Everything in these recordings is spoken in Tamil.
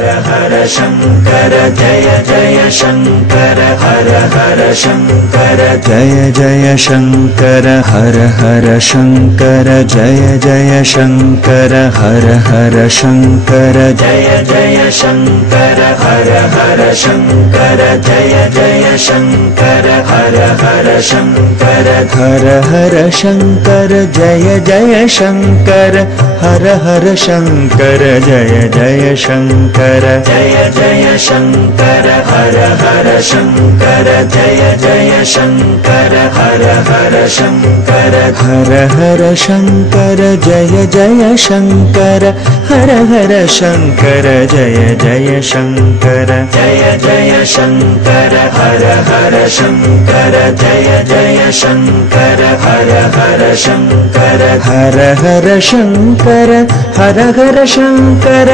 हर हर शंकर जय जय शंकर हर हर शंकर जय जय शंकर हर हर शंकर जय जय शंकर हर हर शंकर जय जय शंकर हर हर शंकर जय जय शंकर हर हर शंकर हर हर शंकर जय जय शंकर हर हर शंकर जय जय शंकर जय जय शंकर हर हर शंकर जय जय शंकर हर हर शंकर हर हर शंकर जय जय शंकर हर हर शंकर जय जय शंकर जय जय शंकर हर हर शंकर जय जय शंकर हर हर शंकर हर हर शंकर हर हर शंकर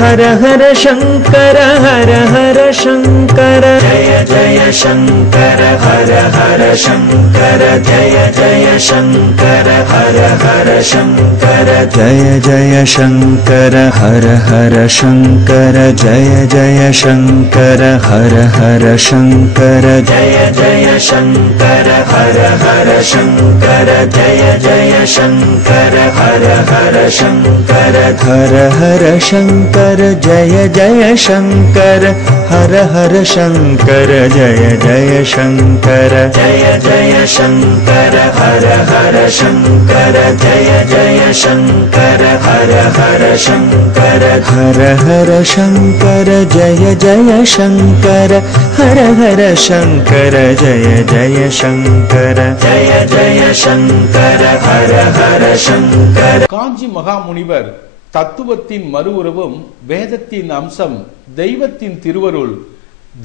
हर हर शंकर हर हर शंकर जय जय शंकर हर हर शंकर जय जय शंकर हर हर शंकर जय जय शंकर हर हर शंकर जय जय शंकर हर हर शंकर जय जय शंकर हर हर शंकर जय जय शंकर हर हर शंकर हर हर शंकर जय जय शंकर हर हर शंकर जय जय शंकर जय जय शंकर हर हर शंकर जय जय शंकर हर हर शंकर हर हर शंकर जय जय शंकर हर हर शंकर जय जय शंकर जय जय शंकर हर हर शंकर காஞ்சி மகாமுனிவர் தத்துவத்தின் மறு உருவம், வேதத்தின் அம்சம், தெய்வத்தின் திருவருள்,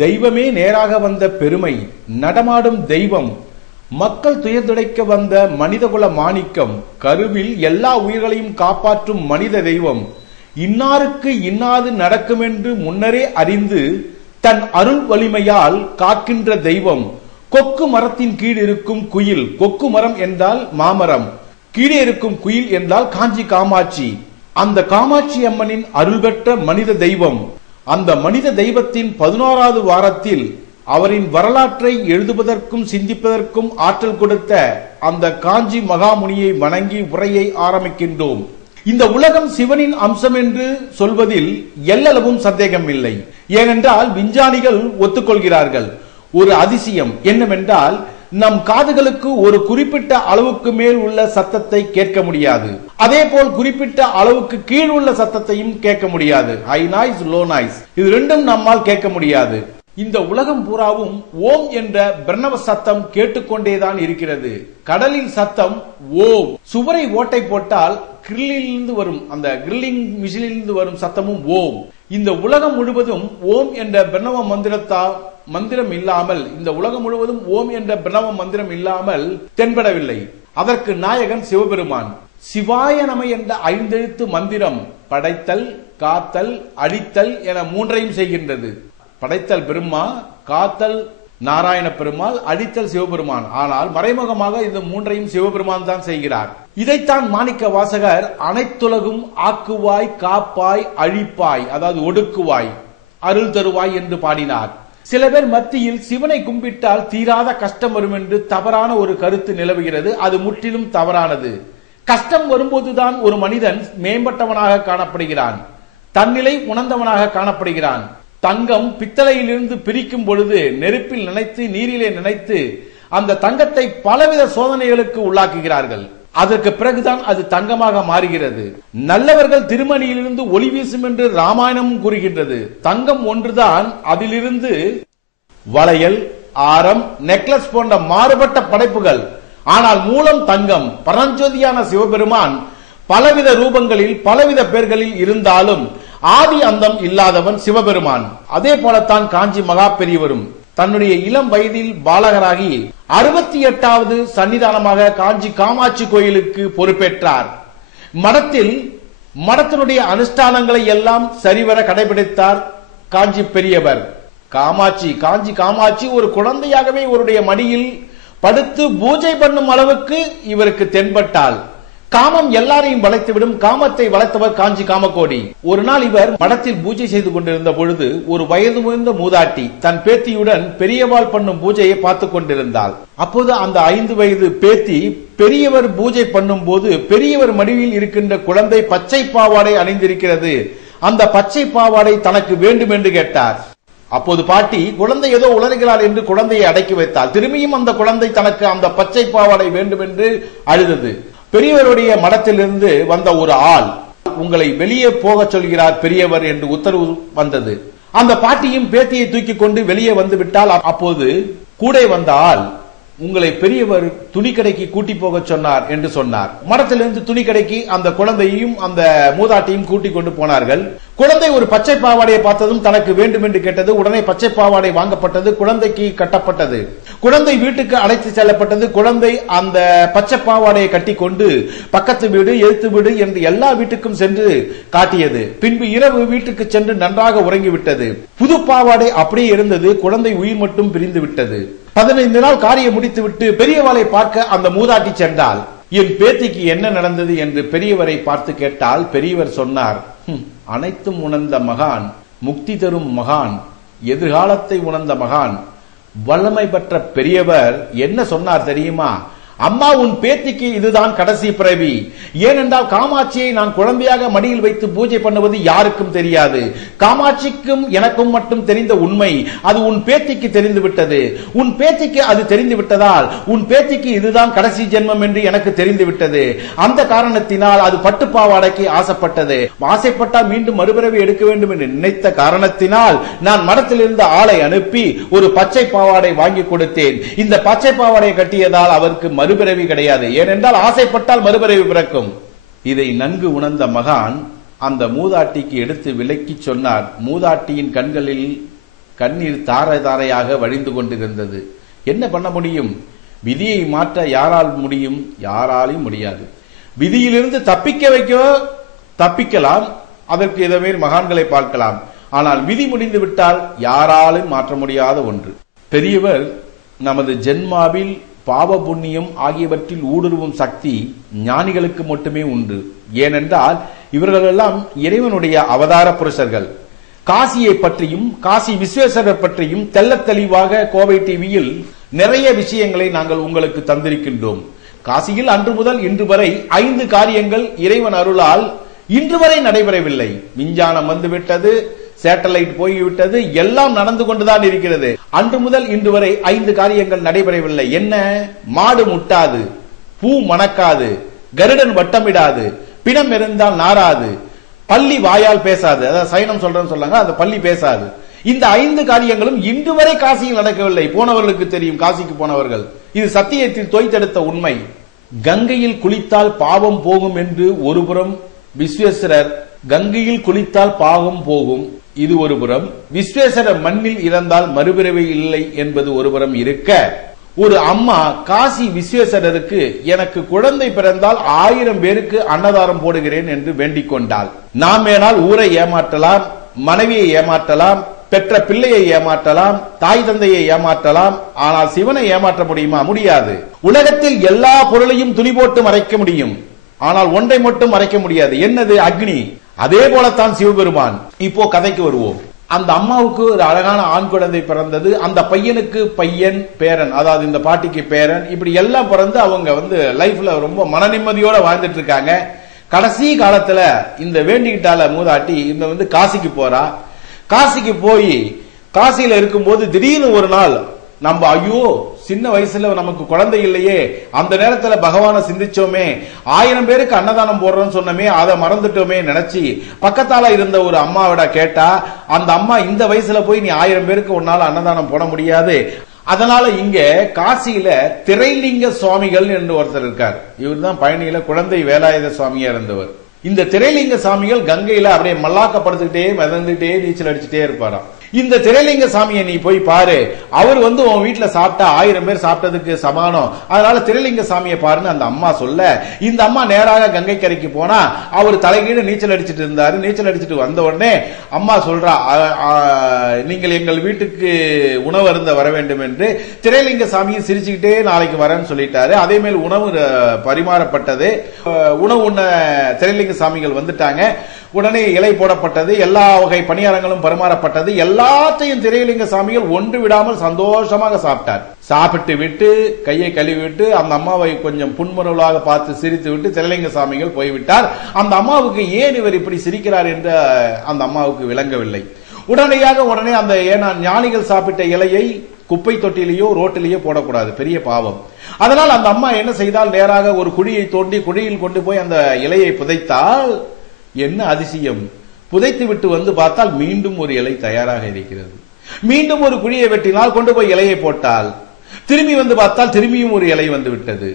தெய்வமே நேராக வந்த பெருமை, நடமாடும் தெய்வம், மக்கள் துயர்துடைக்க வந்த மனிதகுல மாணிக்கம், கருவில் எல்லா உயிர்களையும் காப்பாற்றும் மனித தெய்வம், இன்னாருக்கு இன்னாது நடக்கும் என்று முன்னரே அறிந்து தன் அருள் வலிமையால் காக்கின்ற தெய்வம், கொக்கு மரத்தின் கீழ் இருக்கும் குயில், கொக்கு மரம் என்றால் மாமரம், கீழே இருக்கும் குயில் என்றால் காஞ்சி காமாட்சி, அந்த காமாட்சி அம்மனின் அருள் பெற்ற மனித தெய்வம். அந்த மனித தெய்வத்தின் 11வது வாரத்தில் அவரின் வரலாற்றை எழுதுவதற்கும் சிந்திப்பதற்கும் ஆற்றல் கொடுத்த அந்த காஞ்சி மகாமுனியை வணங்கி உரையை ஆரம்பிக்கின்றோம். இந்த உலகம் சிவனின் அம்சம் என்று சொல்வதில் எல்லளவும் சந்தேகம் இல்லை. ஏனென்றால் விஞ்ஞானிகள் ஒத்துக்கொள்கிறார்கள். ஒரு அதிசயம் என்னவென்றால், நம் காதுகளுக்கு ஒரு குறிப்பிட்ட அளவுக்கு மேல் உள்ள சத்தத்தை கேட்க முடியாது. அதே போல் குறிப்பிட்ட அளவுக்கு கீழ் உள்ள சத்தத்தையும் கேட்க முடியாது. ஹை நாய்ஸ், லோ நாய்ஸ், இது ரெண்டும் நம்மால் கேட்க முடியாது. இந்த உலகம் பூராவும் ஓம் என்ற பிரணவ சத்தம் கேட்டுக்கொண்டேதான் இருக்கிறது. கடலில் சத்தம் ஓம். சுவரை ஓட்டை போட்டால் கிரில்லிலிருந்து வரும், அந்த கிரில்லிங் மிஷினிலிருந்து வரும் சத்தமும் ஓம். இந்த உலகம் முழுவதும் ஓம் என்ற பிரணவ மந்திரம் இல்லாமல், இந்த உலகம் முழுவதும் ஓம் என்ற பிரணவ மந்திரம் இல்லாமல் தென்படவில்லை. அதற்கு நாயகன் சிவபெருமான். சிவாய நம என்ற 5 எழுத்து மந்திரம் படைத்தல், காத்தல், அழித்தல் என 3ஐயும் செய்கின்றது. படைத்தல் பிரம்மா, காத்தல் நாராயண பெருமாள், அழித்தல் சிவபெருமான். ஆனால் மறைமுகமாக இந்த 3ஐயும் சிவபெருமான் தான் செய்கிறார். இதைத்தான் மாணிக்க வாசகர் அனைத்துலகும் ஆக்குவாய், காப்பாய், அழிப்பாய், அதாவது ஒடுக்குவாய், அருள் தருவாய் என்று பாடினார். சில பேர் மத்தியில் சிவனை கும்பிட்டால் தீராத கஷ்டம் வரும் என்று தவறான ஒரு கருத்து நிலவுகிறது. அது முற்றிலும் தவறானது. கஷ்டம் வரும்போதுதான் ஒரு மனிதன் மேம்பட்டவனாக காணப்படுகிறான், தன்னிலை உணர்ந்தவனாக காணப்படுகிறான். தங்கம் பித்தளையிலிருந்து பிரிக்கும் பொழுது நெருப்பில் நினைத்து, நீரிலே நினைத்து அந்த தங்கத்தை பலவித சோதனைகளுக்கு உள்ளாக்குகிறார்கள். அதற்கு பிறகுதான் அது தங்கமாக மாறுகிறது. நல்லவர்கள் திருமணியிலிருந்து ஒளி வீசும் என்று ராமாயணமும் கூறுகின்றது. தங்கம் ஒன்றுதான், அதிலிருந்து வளையல், ஆரம், நெக்லஸ் போன்ற மாறுபட்ட படைப்புகள். ஆனால் மூலம் தங்கம். பரஞ்சோதியான சிவபெருமான் பலவித ரூபங்களில் பலவித பெயர்களில் இருந்தாலும் ஆதி அந்தம் இல்லாதவன் சிவபெருமான். அதே போலத்தான் காஞ்சி மகா பெரியவரும் தன்னுடைய இளம் வயதில் பாலகராகி 68வது சன்னிதானமாக காஞ்சி காமாட்சி கோயிலுக்கு பொறுப்பேற்றார். மடத்தினுடைய அனுஷ்டானங்களை எல்லாம் சரிவர கடைபிடித்தார் காஞ்சி பெரியவர். காஞ்சி காமாட்சி ஒரு குழந்தையாகவே இவருடைய மடியில் படுத்து பூஜை பண்ணும் அளவுக்கு இவருக்கு தென்பட்டாள். காமம் எல்லாரையும் வளைத்துவிடும், காமத்தை வளர்த்தவர் காஞ்சி காமகோடி. ஒரு நாள் இவர் மடத்தில் பூஜை செய்து கொண்டிருந்த பொழுது ஒரு வயது முதிர்ந்த மூதாட்டி தன் பேத்தியுடன் பெரியவாள் பண்ணும் பூஜையை பார்த்து கொண்டிருந்தாள். அப்போது அந்த 5 வயது பேத்தி பெரியவர் பூஜை பண்ணும் போது பெரியவர் மடியில் இருக்கின்ற குழந்தை பச்சை பாவாடை அணிந்திருக்கிறது, அந்த பச்சை பாவாடை தனக்கு வேண்டும் என்று கேட்டார். அப்போது பாட்டி குழந்தை ஏதோ உளறுகிறாள் என்று குழந்தையை அடக்கி வைத்தாள். திரும்பியும் அந்த குழந்தை தனக்கு அந்த பச்சை பாவாடை வேண்டும் என்று அழுதது. பெரியவருடைய மடத்திலிருந்து வந்த ஒரு ஆள், உங்களை வெளியே போக சொல்கிறார் பெரியவர் என்று உத்தரவு வந்தது. அந்த பாட்டியும் பேத்தியை தூக்கி கொண்டு வெளியே வந்து விட்டால். அப்போது கூட வந்த ஆள், உங்களை பெரியவர் துணிக்கடைக்கு கூட்டி போக சொன்னார் என்று சொன்னார். மடத்திலிருந்து துணிக்கடைக்கு அந்த குழந்தையையும் அந்த மூதாட்டியும் கூட்டிக் கொண்டு போனார்கள். குழந்தை ஒரு பச்சை பாவாடையை பார்த்ததும் தனக்கு வேண்டும் என்று கேட்டது. உடனே பச்சை பாவாடை வாங்கப்பட்டது, குழந்தைக்கு கட்டப்பட்டது. குழந்தை வீட்டுக்கு அழைத்து செல்லப்பட்டது. குழந்தை அந்த பச்சை பாவாடையை கட்டி கொண்டு பக்கத்து வீடு, எழுத்து வீடு என்று எல்லா வீட்டுக்கும் சென்று காட்டியது. பின்பு இரவு வீட்டுக்கு சென்று நன்றாக உறங்கிவிட்டது. புது பாவாடை அப்படியே இருந்தது, குழந்தை உயிர் மட்டும் பிரிந்து விட்டது. 15 நாள் காரியம் முடித்துவிட்டு பெரியவாளை பார்க்க அந்த மூதாட்டி சென்றால், என் பேத்திக்கு என்ன நடந்தது என்று பெரியவரை பார்த்து கேட்டால், பெரியவர் சொன்னார், அனைத்தும் உணர்ந்த மகான், முக்தி தரும் மகான், எதிர்காலத்தை உணர்ந்த மகான், வல்லமை பெற்ற பெரியவர் என்ன சொன்னார் தெரியுமா? அம்மா, உன் பேத்திக்கு இதுதான் கடைசி பிறவி. ஏனென்றால் காமாட்சியை நான் குழந்தையாக மடியில் வைத்து பூஜை பண்ணுவது யாருக்கும் தெரியாது. காமாட்சிக்கும் எனக்கும் மட்டும் தெரிந்த உண்மை அது உன் பேத்திக்கு தெரிந்து விட்டது. உன் பேத்திக்கு அது தெரிந்து விட்டதால் உன் பேத்திக்கு இதுதான் கடைசி ஜென்மம் என்று எனக்கு தெரிந்து விட்டது. அந்த காரணத்தினால் அது பட்டு பாவாடைக்கு ஆசைப்பட்டது. ஆசைப்பட்டால் மீண்டும் மறுபிறவி எடுக்க வேண்டும் என்று நினைத்த காரணத்தினால் நான் மடத்தில் இருந்த ஆளை அனுப்பி ஒரு பச்சை பாவாடை வாங்கி கொடுத்தேன். இந்த பச்சை பாவாடை கட்டியதால் அவருக்கு மறுபிறவி கிடையாது. ஏனென்றால் ஆசைப்பட்டால் மறுபிறவி பிறக்கும். இதை நன்கு உணர்ந்த மகான் அந்த மூதாட்டிக்கு எடுத்து விளக்கி சொன்னார். மூதாட்டியின் கண்களில் கண்ணீர் தாரை தாரையாக வழிந்து கொண்டிருந்தது. என்ன பண்ண முடியும்? விதியை மாற்ற யாரால் முடியும்? யாராலையும் முடியாது. விதியிலிருந்து தப்பிக்க வைக்க தப்பிக்கலாம், அதற்கு இதவே மகான்களை பார்க்கலாம். ஆனால் விதி முடிந்து விட்டால் யாராலும் மாற்ற முடியாத ஒன்று. பெரியவர் நமது ஜென்மாவில் பாவ புண்ணியம் ஆகியவற்றில் ஊடுருவும் சக்தி ஞானிகளுக்கு மட்டுமே உண்டு. ஏனென்றால் இவர்களெல்லாம் இறைவனுடைய அவதார புருஷர்கள். காசியை பற்றியும் காசி விஸ்வேஸ்வரர் பற்றியும் தெள்ள தெளிவாக கோவை டிவியில் நிறைய விஷயங்களை நாங்கள் உங்களுக்கு தந்திருக்கின்றோம். காசியில் அன்று முதல் இன்று வரை 5 காரியங்கள் இறைவன் அருளால் இன்று வரை நடைபெறவில்லை. விஞ்ஞானம் வந்துவிட்டது, சேட்டலைட் போய்விட்டது, எல்லாம் நடந்து கொண்டுதான் இருக்கிறது. அன்று முதல் இன்று வரை 5 காரியங்கள் நடைபெறவில்லை. என்ன? மாடு முட்டாது, பூ மணக்காது, கருடன் வட்டமிடாது, பிணம் இருந்தால் நாராது, பள்ளி வாயால் பேசாது. அதாவது சைனம் சொல்றேன்னு சொல்லாங்க, அந்த பள்ளி பேசாது. இந்த 5 காரியங்களும் இன்று வரை காசியில் நடக்கவில்லை. போனவர்களுக்கு தெரியும், காசிக்கு போனவர்கள். இது சத்தியத்தில் தோய்த்தெடுத்த உண்மை. கங்கையில் குளித்தால் பாவம் போகும் என்று ஒருபுறம் விஸ்வேஸ்வரர், கங்கையில் குளித்தால் பாவம் போகும் இது ஒருபுறம், விஸ்வேஸ்வரர் மண்ணில் இறந்தால் மறுபிறவி இல்லை என்பது ஒருபுறம் இருக்க, ஒரு அம்மா காசி விஸ்வேஸ்வரருக்கு எனக்கு குழந்தை பிறந்தால் 1000 பேருக்கு அன்னதானம் போடுகிறேன் என்று வேண்டிக் கொண்டாள். நாம் வேணால் ஊரை ஏமாற்றலாம், மனைவியை ஏமாற்றலாம், பெற்ற பிள்ளையை ஏமாற்றலாம், தாய் தந்தையை ஏமாற்றலாம். ஆனால் சிவனை ஏமாற்ற முடியுமா? முடியாது. உலகத்தில் எல்லா பொருளையும் துணி போட்டு மறைக்க முடியும், ஆனால் ஒன்றை மட்டும் மறைக்க முடியாது. என்னது? அக்னி. அதே போலத்தான் சிவபெருமான். இப்போ கதைக்கு வருவோம். அந்த அம்மாவுக்கு ஒரு அழகான ஆண் குழந்தை பிறந்தது. அந்த பையனுக்கு பையன், பேரன், அதாவது இந்த பாட்டிக்கு பேரன், இப்படி எல்லாம் பிறந்து அவங்க லைஃப்ல ரொம்ப மன நிம்மதியோட வாழ்ந்துட்டு இருக்காங்க. கடைசி காலத்துல இந்த வேண்டிக்கிட்டால மூதாட்டி இந்த காசிக்கு போறா. காசிக்கு போய் காசியில இருக்கும்போது திடீர்னு ஒரு நாள் நம்ம ஐயோ சின்ன வயசுல நமக்கு குழந்தை இல்லையே, அந்த நேரத்துல பகவானை சிந்திச்சோமே, 1000 பேருக்கு அன்னதானம் போடுறோம்னு சொன்னமே, அதை மறந்துட்டோமே நினைச்சு பக்கத்தால இருந்த ஒரு அம்மாவிட கேட்டா, அந்த அம்மா இந்த வயசுல போய் நீ 1000 பேருக்கு உன்னால அன்னதானம் போட முடியாது. அதனால இங்க காசியில திரைலிங்க சுவாமிகள் என்று ஒருத்தர் இருக்கார். இவர் தான் பழனியில குழந்தை வேலாயுத சுவாமியா இருந்தவர். இந்த திரைலிங்க சாமிகள் கங்கையில அப்படியே மல்லாக்கப்படுத்திக்கிட்டே மிதந்துட்டே நீச்சல் அடிச்சுட்டே இருப்பாராம். இந்த திரைலிங்க சாமியை நீ போய் பாரு, அவர் வந்து உன் வீட்டுல சாப்பிட்டா 1000 பேர் சாப்பிட்டதுக்கு சமானம், அதனால திரைலிங்க சாமியை பாருன்னு அந்த அம்மா சொல்ல, இந்த அம்மா நேராக கங்கை கரைக்கு போனா அவர் தலைகீழ நீச்சல் அடிச்சிட்டு இருந்தாரு. நீச்சல் அடிச்சிட்டு வந்த உடனே அம்மா சொல்றா, நீங்கள் எங்கள் வீட்டுக்கு உணவு அருந்த வர வேண்டும் என்று. திரைலிங்க சாமியும் சிரிச்சுக்கிட்டே நாளைக்கு வரேன்னு சொல்லிட்டாரு. அதே மேல் உணவு பரிமாறப்பட்டது. உணவு உண்ண திரைலிங்க சாமிகள் வந்துட்டாங்க. உடனே இலை போடப்பட்டது, எல்லா வகை பணியாரங்களும் பரிமாறப்பட்டது. எல்லாத்தையும் திரைலிங்க சாமிகள் ஒன்று விடாமல் சந்தோஷமாக சாப்பிட்டார். சாப்பிட்டு விட்டு கையை கழுவி விட்டு அந்த அம்மாவை கொஞ்சம் புன்முறுவலாக பார்த்து சிரித்து விட்டு திரைலிங்க சாமிகள் போய்விட்டார். அந்த அம்மாவுக்கு ஏன் இவர் இப்படி சிரிக்கிறார் என்று அந்த அம்மாவுக்கு விளங்கவில்லை. உடனே அந்த ஞானிகள் சாப்பிட்ட இலையை குப்பை தொட்டிலேயோ ரோட்டிலேயோ போடக்கூடாது, பெரிய பாவம். அதனால் அந்த அம்மா என்ன செய்தால், நேராக ஒரு குழியை தோண்டி குழியில் கொண்டு போய் அந்த இலையை புதைத்தால், என்ன அதிசயம், புதைத்து விட்டு வந்து பார்த்தால் மீண்டும் ஒரு இலை தயாராக இருக்கிறது. மீண்டும் ஒரு குழியை வெட்டினால் கொண்டு போய் இலையை போட்டால், திரும்பி வந்து பார்த்தால் திரும்பியும் ஒரு இலை வந்து விட்டது.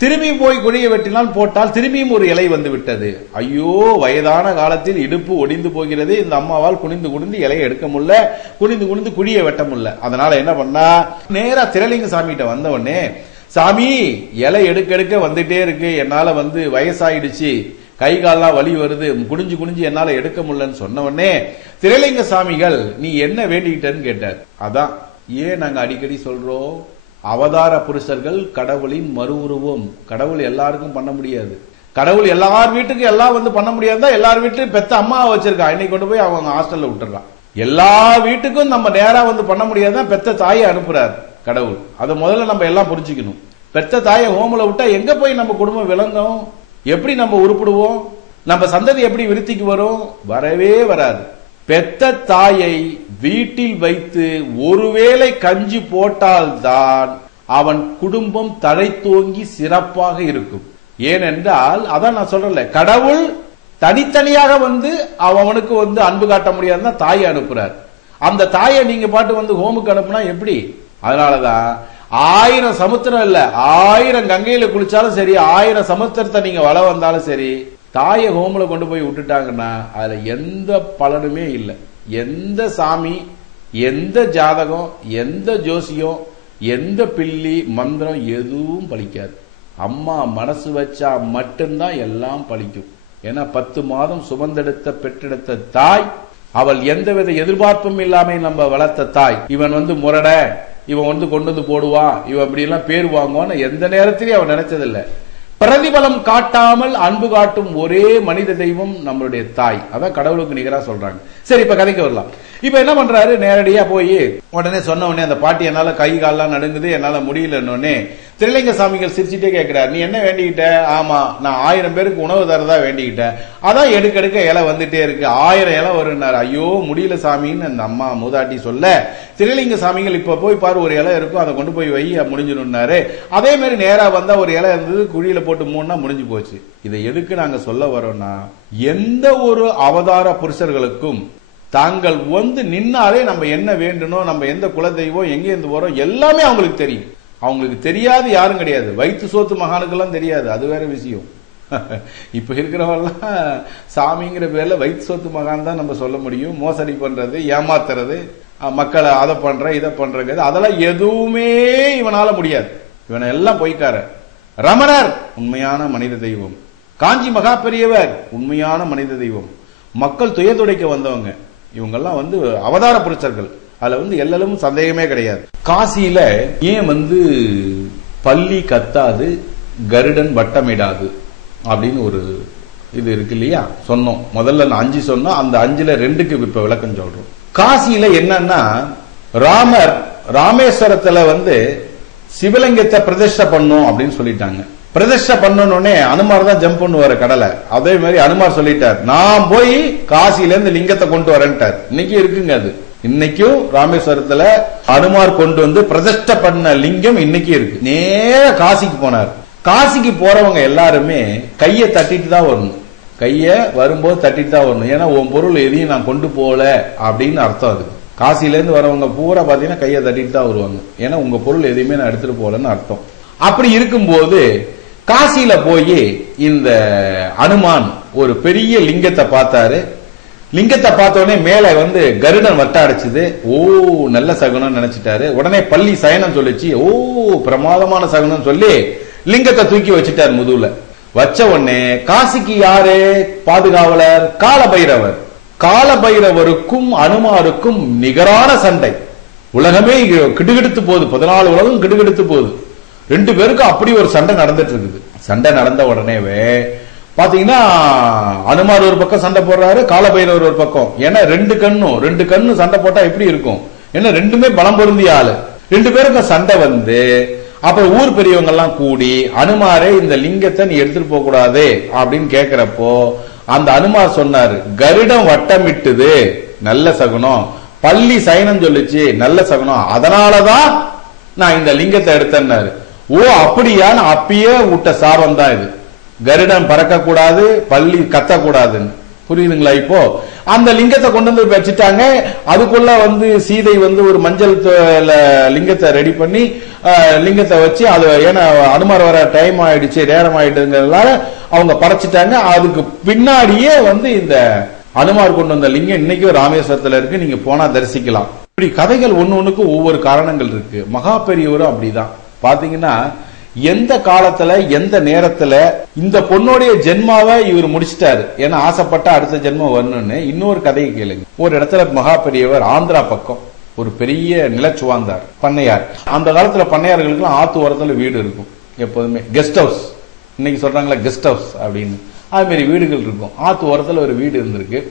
திரும்பியும் போய் குழியை வெட்டினால் போட்டால் திரும்பியும் ஒரு இலை வந்து விட்டது. ஐயோ, வயதான காலத்தில் இடுப்பு ஒடிந்து போகிறது. இந்த அம்மாவால் குனிந்து குனிந்து இலையை எடுக்க முடியல, குனிந்து குனிந்து குழியை வெட்ட முடியல. அதனால என்ன பண்ணா, நேரா திரைலிங்க சாமி கிட்ட வந்த உடனே, சாமி இலை எடுக்க எடுக்க வந்துட்டே இருக்கு, என்னால வந்து வயசாயிடுச்சு, கை கால்லாம் வலி வருது, குனிஞ்சு குனிஞ்சு என்னால எடுக்க முடியலன்னு சொன்ன உடனே திரைலிங்க சாமிகள், நீ என்ன வேண்டிக்கிட்டன்னு கேட்டார். அதான் ஏன் நாங்க அடிக்கடி சொல்றோம், அவதார புருஷர்கள் கடவுளின் மறு உருவம். கடவுள் எல்லாருக்கும் பண்ண முடியாது. கடவுள் எல்லார் வீட்டுக்கும் எல்லாம் வந்து பண்ண முடியாதுதான். எல்லார் வீட்டுக்கும் பெத்த அம்மாவை வச்சிருக்கா, இன்னைக்கு கொண்டு போய் அவங்க ஹாஸ்டல்ல விட்டுறான். எல்லா வீட்டுக்கும் நம்ம நேரா வந்து பண்ண முடியாதுதான் பெத்த தாயை அனுப்புறாரு கடவுள். அதை முதல்ல நம்ம எல்லாம் புரிஞ்சுக்கணும். பெத்த தாயை ஹோம்ல விட்டா எங்க போய் நம்ம குடும்பம் விளங்கும்? எப்படி நம்ம உருப்பிடுவோம்? நம்ம சந்ததி எப்படி விருத்திக்கு வரும்? வரவே வராது. பெத்த தாயை வீட்டில் வைத்து ஒருவேளை கஞ்சி போட்டால்தான் அவன் குடும்பம் தழைத்தோங்கி சிறப்பாக இருக்கும். ஏனென்றால் அதான் நான் சொல்றேன்ல, கடவுள் தனித்தனியாக வந்து அவனுக்கு வந்து அன்பு காட்ட முடியாதுன்னா தாயை அனுப்புறார். அந்த தாயை நீங்க பாட்டு வந்து ஹோமுக்கு அனுப்புனா எப்படி? அதனாலதான் 1000 சமுத்திரம் இல்ல, 1000 கங்கையில குளிச்சாலும் சரி, 1000 சமுத்திரத்தை நீங்க வள வந்தாலும் சரி, தாயை ஹோம்ல கொண்டு போய் விட்டுட்டாங்கன்னா அதுல எந்த பலனுமே இல்லை. எந்த சாமி, எந்த ஜாதகம், எந்த ஜோசியம், எந்த பில்லி மந்திரம் எதுவும் பலிக்காது. அம்மா மனசு வச்சா மட்டும்தான் எல்லாம் பலிக்கும். ஏன்னா 10 மாதம் சுமந்தெடுத்த பெற்றெடுத்த தாய், அவள் எந்தவித எதிர்பார்ப்பும் இல்லாம நம்ம வளர்த்த தாய். இவன் வந்து முரட, இவன் வந்து கொண்டு வந்து போடுவான், இவன் இப்படி எல்லாம் பேர் வாங்குவான்னு எந்த நேரத்திலேயும் அவன் நினைச்சதில்லை. பிரதிபலம் காட்டாமல் அன்பு காட்டும் ஒரே மனித தெய்வம் நம்மளுடைய தாய். அதான் கடவுளுக்கு நிகரா சொல்றாங்க. சரி, இப்ப கதைக்கு வரலாம். இப்ப என்ன பண்றாரு, நேரடியா போய் உடனே சொன்ன உடனே அந்த பாட்டி என்னால கை கால்லாம் நடுங்குது, என்னால முடியலன்னு திரைலிங்க சாமிகள் சிரிச்சுட்டே கேட்கிறார், நீ என்ன வேண்டிக்கிட்ட? ஆமா, நான் 1000 பேருக்கு உணவு தரதா வேண்டிக்கிட்டேன், அதான் எடுக்க எடுக்க இலை வந்துட்டே இருக்கு, 1000 இலை வருனார். ஐயோ முடியல சாமின்னு அந்த அம்மா மூதாட்டி சொல்ல, திரைலிங்க சாமிகள் இப்ப போய் பாரு ஒரு இலை இருக்கும், அதை கொண்டு போய் வை, முடிஞ்சிடும்னாரு. அதே மாதிரி நேரா வந்தா ஒரு இலை இருந்தது, குழியில போட்டு மூணுனா முடிஞ்சு போச்சு. இதை எதுக்கு நாங்க சொல்ல வரோம்னா, எந்த ஒரு அவதார புருஷர்களுக்கும் தாங்கள் வந்து நின்னாலே நம்ம என்ன வேண்டணும், நம்ம எந்த குலதெய்வம், எங்க இருந்து வரோம் எல்லாமே அவங்களுக்கு தெரியும். அவங்களுக்கு தெரியாது யாரும் கிடையாது. வயிற்று சோத்து மகானுக்கெல்லாம் தெரியாது, அது வேற விஷயம். இப்ப இருக்கிறவெல்லாம் சாமிங்கிற பேர்ல வயிற்று சோத்து மகான் தான் நம்ம சொல்ல முடியும். மோசடி பண்றது, ஏமாத்துறது, மக்களை அதை பண்ற இதை பண்றது, அதெல்லாம் எதுவுமே இவனால முடியாது. இவனை எல்லாம் பொய்க்கார. ரமணர் உண்மையான மனித தெய்வம், காஞ்சி மகா பெரியவர் உண்மையான மனித தெய்வம், மக்கள் துயர் துடைக்க வந்தவங்க. இவங்கெல்லாம் வந்து அவதார புருஷர்கள், அதுல வந்து எல்லலும் சந்தேகமே கிடையாது. காசியில ஏன் வந்து பள்ளி கத்தாது, கருடன் வட்டமிடாது அப்படின்னு ஒரு இது இருக்கு இல்லையா? சொன்னோம் முதல்ல 5 சொன்னோம், அந்த 5ல 2க்கு இப்ப விளக்கம் சொல்றோம். காசியில என்னன்னா, ராமர் ராமேஸ்வரத்துல வந்து சிவலிங்கத்தை பிரதிஷ்டை பண்ணும் அப்படின்னு சொல்லிட்டாங்க. பிரதிஷ்டை பண்ணனோடனே அனுமார் தான் ஜம்ப் பண்ணுவாரு கடலை. அதே மாதிரி அனுமார் சொல்லிட்டார், நான் போய் காசியில இருந்து லிங்கத்தை கொண்டு வரேன்ட்டார். இன்னைக்கு இருக்குங்க அது. இன்னைக்கும் ராமேஸ்வரத்துல அனுமார் கொண்டு வந்து பிரதிஷ்டை பண்ண லிங்கம் இன்னைக்கு இருக்கு. நேர காசிக்கு போனார். காசிக்கு போறவங்க எல்லாருமே கையை தட்டிட்டு தான் வரணும். கைய வரும்போது தட்டிட்டு தான் வரணும். ஏன்னா உன் பொருள் எதையும் நான் கொண்டு போல அப்படின்னு அர்த்தம். அது காசில இருந்து வரவங்க பூரா பாத்தீங்கன்னா கையை தட்டிட்டு தான் வருவாங்க. ஏன்னா உங்க பொருள் எதையுமே நான் எடுத்துட்டு போலன்னு அர்த்தம். அப்படி இருக்கும்போது காசியில போய் இந்த அனுமான் ஒரு பெரிய லிங்கத்தை பார்த்தாரு. லிங்கத்தை பார்த்தோடனே மேல வந்து கருடன் வட்ட அடைச்சுது. ஓ நல்ல சகுனம் நினைச்சிட்டாரு. உடனே பள்ளி சயனம் சொல்லிச்சு. ஓ பிரமாதமான சகுனம் சொல்லி லிங்கத்தை தூக்கி வச்சுட்டாரு முதுகுல. வச்ச உடனே காசிக்கு யாரு பாதுகாவலர்? காலபைரவர். காலபைரவருக்கும் அனுமாருக்கும் நிகரான சண்டை. உலகமே கிடுகிடுத்து போகுது, 14 உலகம் கிடுகிடுத்து போகுது. 2 பேருக்கும் அப்படி ஒரு சண்டை நடந்துட்டு இருக்குது. சண்டை நடந்த உடனேவே பாத்தீங்கன்னா அனுமார் ஒரு பக்கம் சண்டை போடுறாரு, காலபைரவர் ஒரு பக்கம். ஏன்னா 2 கண்ணும் சண்டை போட்டா எப்படி இருக்கும்? ஏன்னா 2மே பலம் பொருந்திய ஆளு. 2 பேருக்கும் சண்டை வந்து அப்புறம் ஊர் பெரியவங்க எல்லாம் கூடி அனுமாரே இந்த லிங்கத்தை நீ எடுத்துட்டு போக கூடாது அப்படின்னு கேக்குறப்போ அந்த அனுமார் சொன்னாரு, கருடம் வட்டமிட்டுது நல்ல சகுனம், பள்ளி சயனம் சொல்லிச்சு நல்ல சகுனம், அதனாலதான் நான் இந்த லிங்கத்தை எடுத்தேன்னாரு. ஓ அப்படியான்னு அப்பயே விட்ட சாபம் தான் இது. கருடன் பறக்க கூடாது, பள்ளி கத்தக்கூடாதுன்னு. புரியுதுங்களா? இப்போ அந்த லிங்கத்தை கொண்டு வந்து வச்சுட்டாங்க. அதுக்குள்ள வந்து சீதை வந்து ஒரு மஞ்சள் லிங்கத்தை ரெடி பண்ணி லிங்கத்தை வச்சு அது ஏன்னா அனுமார் வர டைம் ஆயிடுச்சு, நேரம் ஆயிடுங்கிறதுனால அவங்க படைச்சிட்டாங்க. அதுக்கு பின்னாடியே வந்து இந்த அனுமார் கொண்டு வந்த லிங்கம் இன்னைக்கும் ராமேஸ்வரத்துல இருக்கு. நீங்க போனா தரிசிக்கலாம். இப்படி கதைகள் ஒண்ணுக்கு ஒவ்வொரு காரணங்கள் இருக்கு. மகா பெரியவரும் அப்படிதான். பாத்தீங்கன்னா எந்த காலத்துல எந்த நேரத்துல இந்த பொண்ணுடைய ஜென்மாவை இவர் முடிச்சிட்டாரு. ஏன்னா ஆசைப்பட்ட அடுத்த ஜென்மம் வரணும்னு. இன்னொரு கதையை கேளுங்க. ஒரு இடத்துல மகா பெரியவர் ஆந்திரா பக்கம் ஒரு பெரிய நிலச்சுவாந்தார் பண்ணையார். அந்த காலத்துல பண்ணையார்களுக்கு ஆத்து ஓரத்துல வீடு இருக்கும் எப்போதுமே. கெஸ்ட் ஹவுஸ், இன்னைக்கு சொல்றாங்களா கெஸ்ட் ஹவுஸ் அப்படின்னு, அது மாதிரி வீடுகள் இருக்கும். ஆத்து ஓரத்துல ஒரு வீடு இருந்திருக்கு.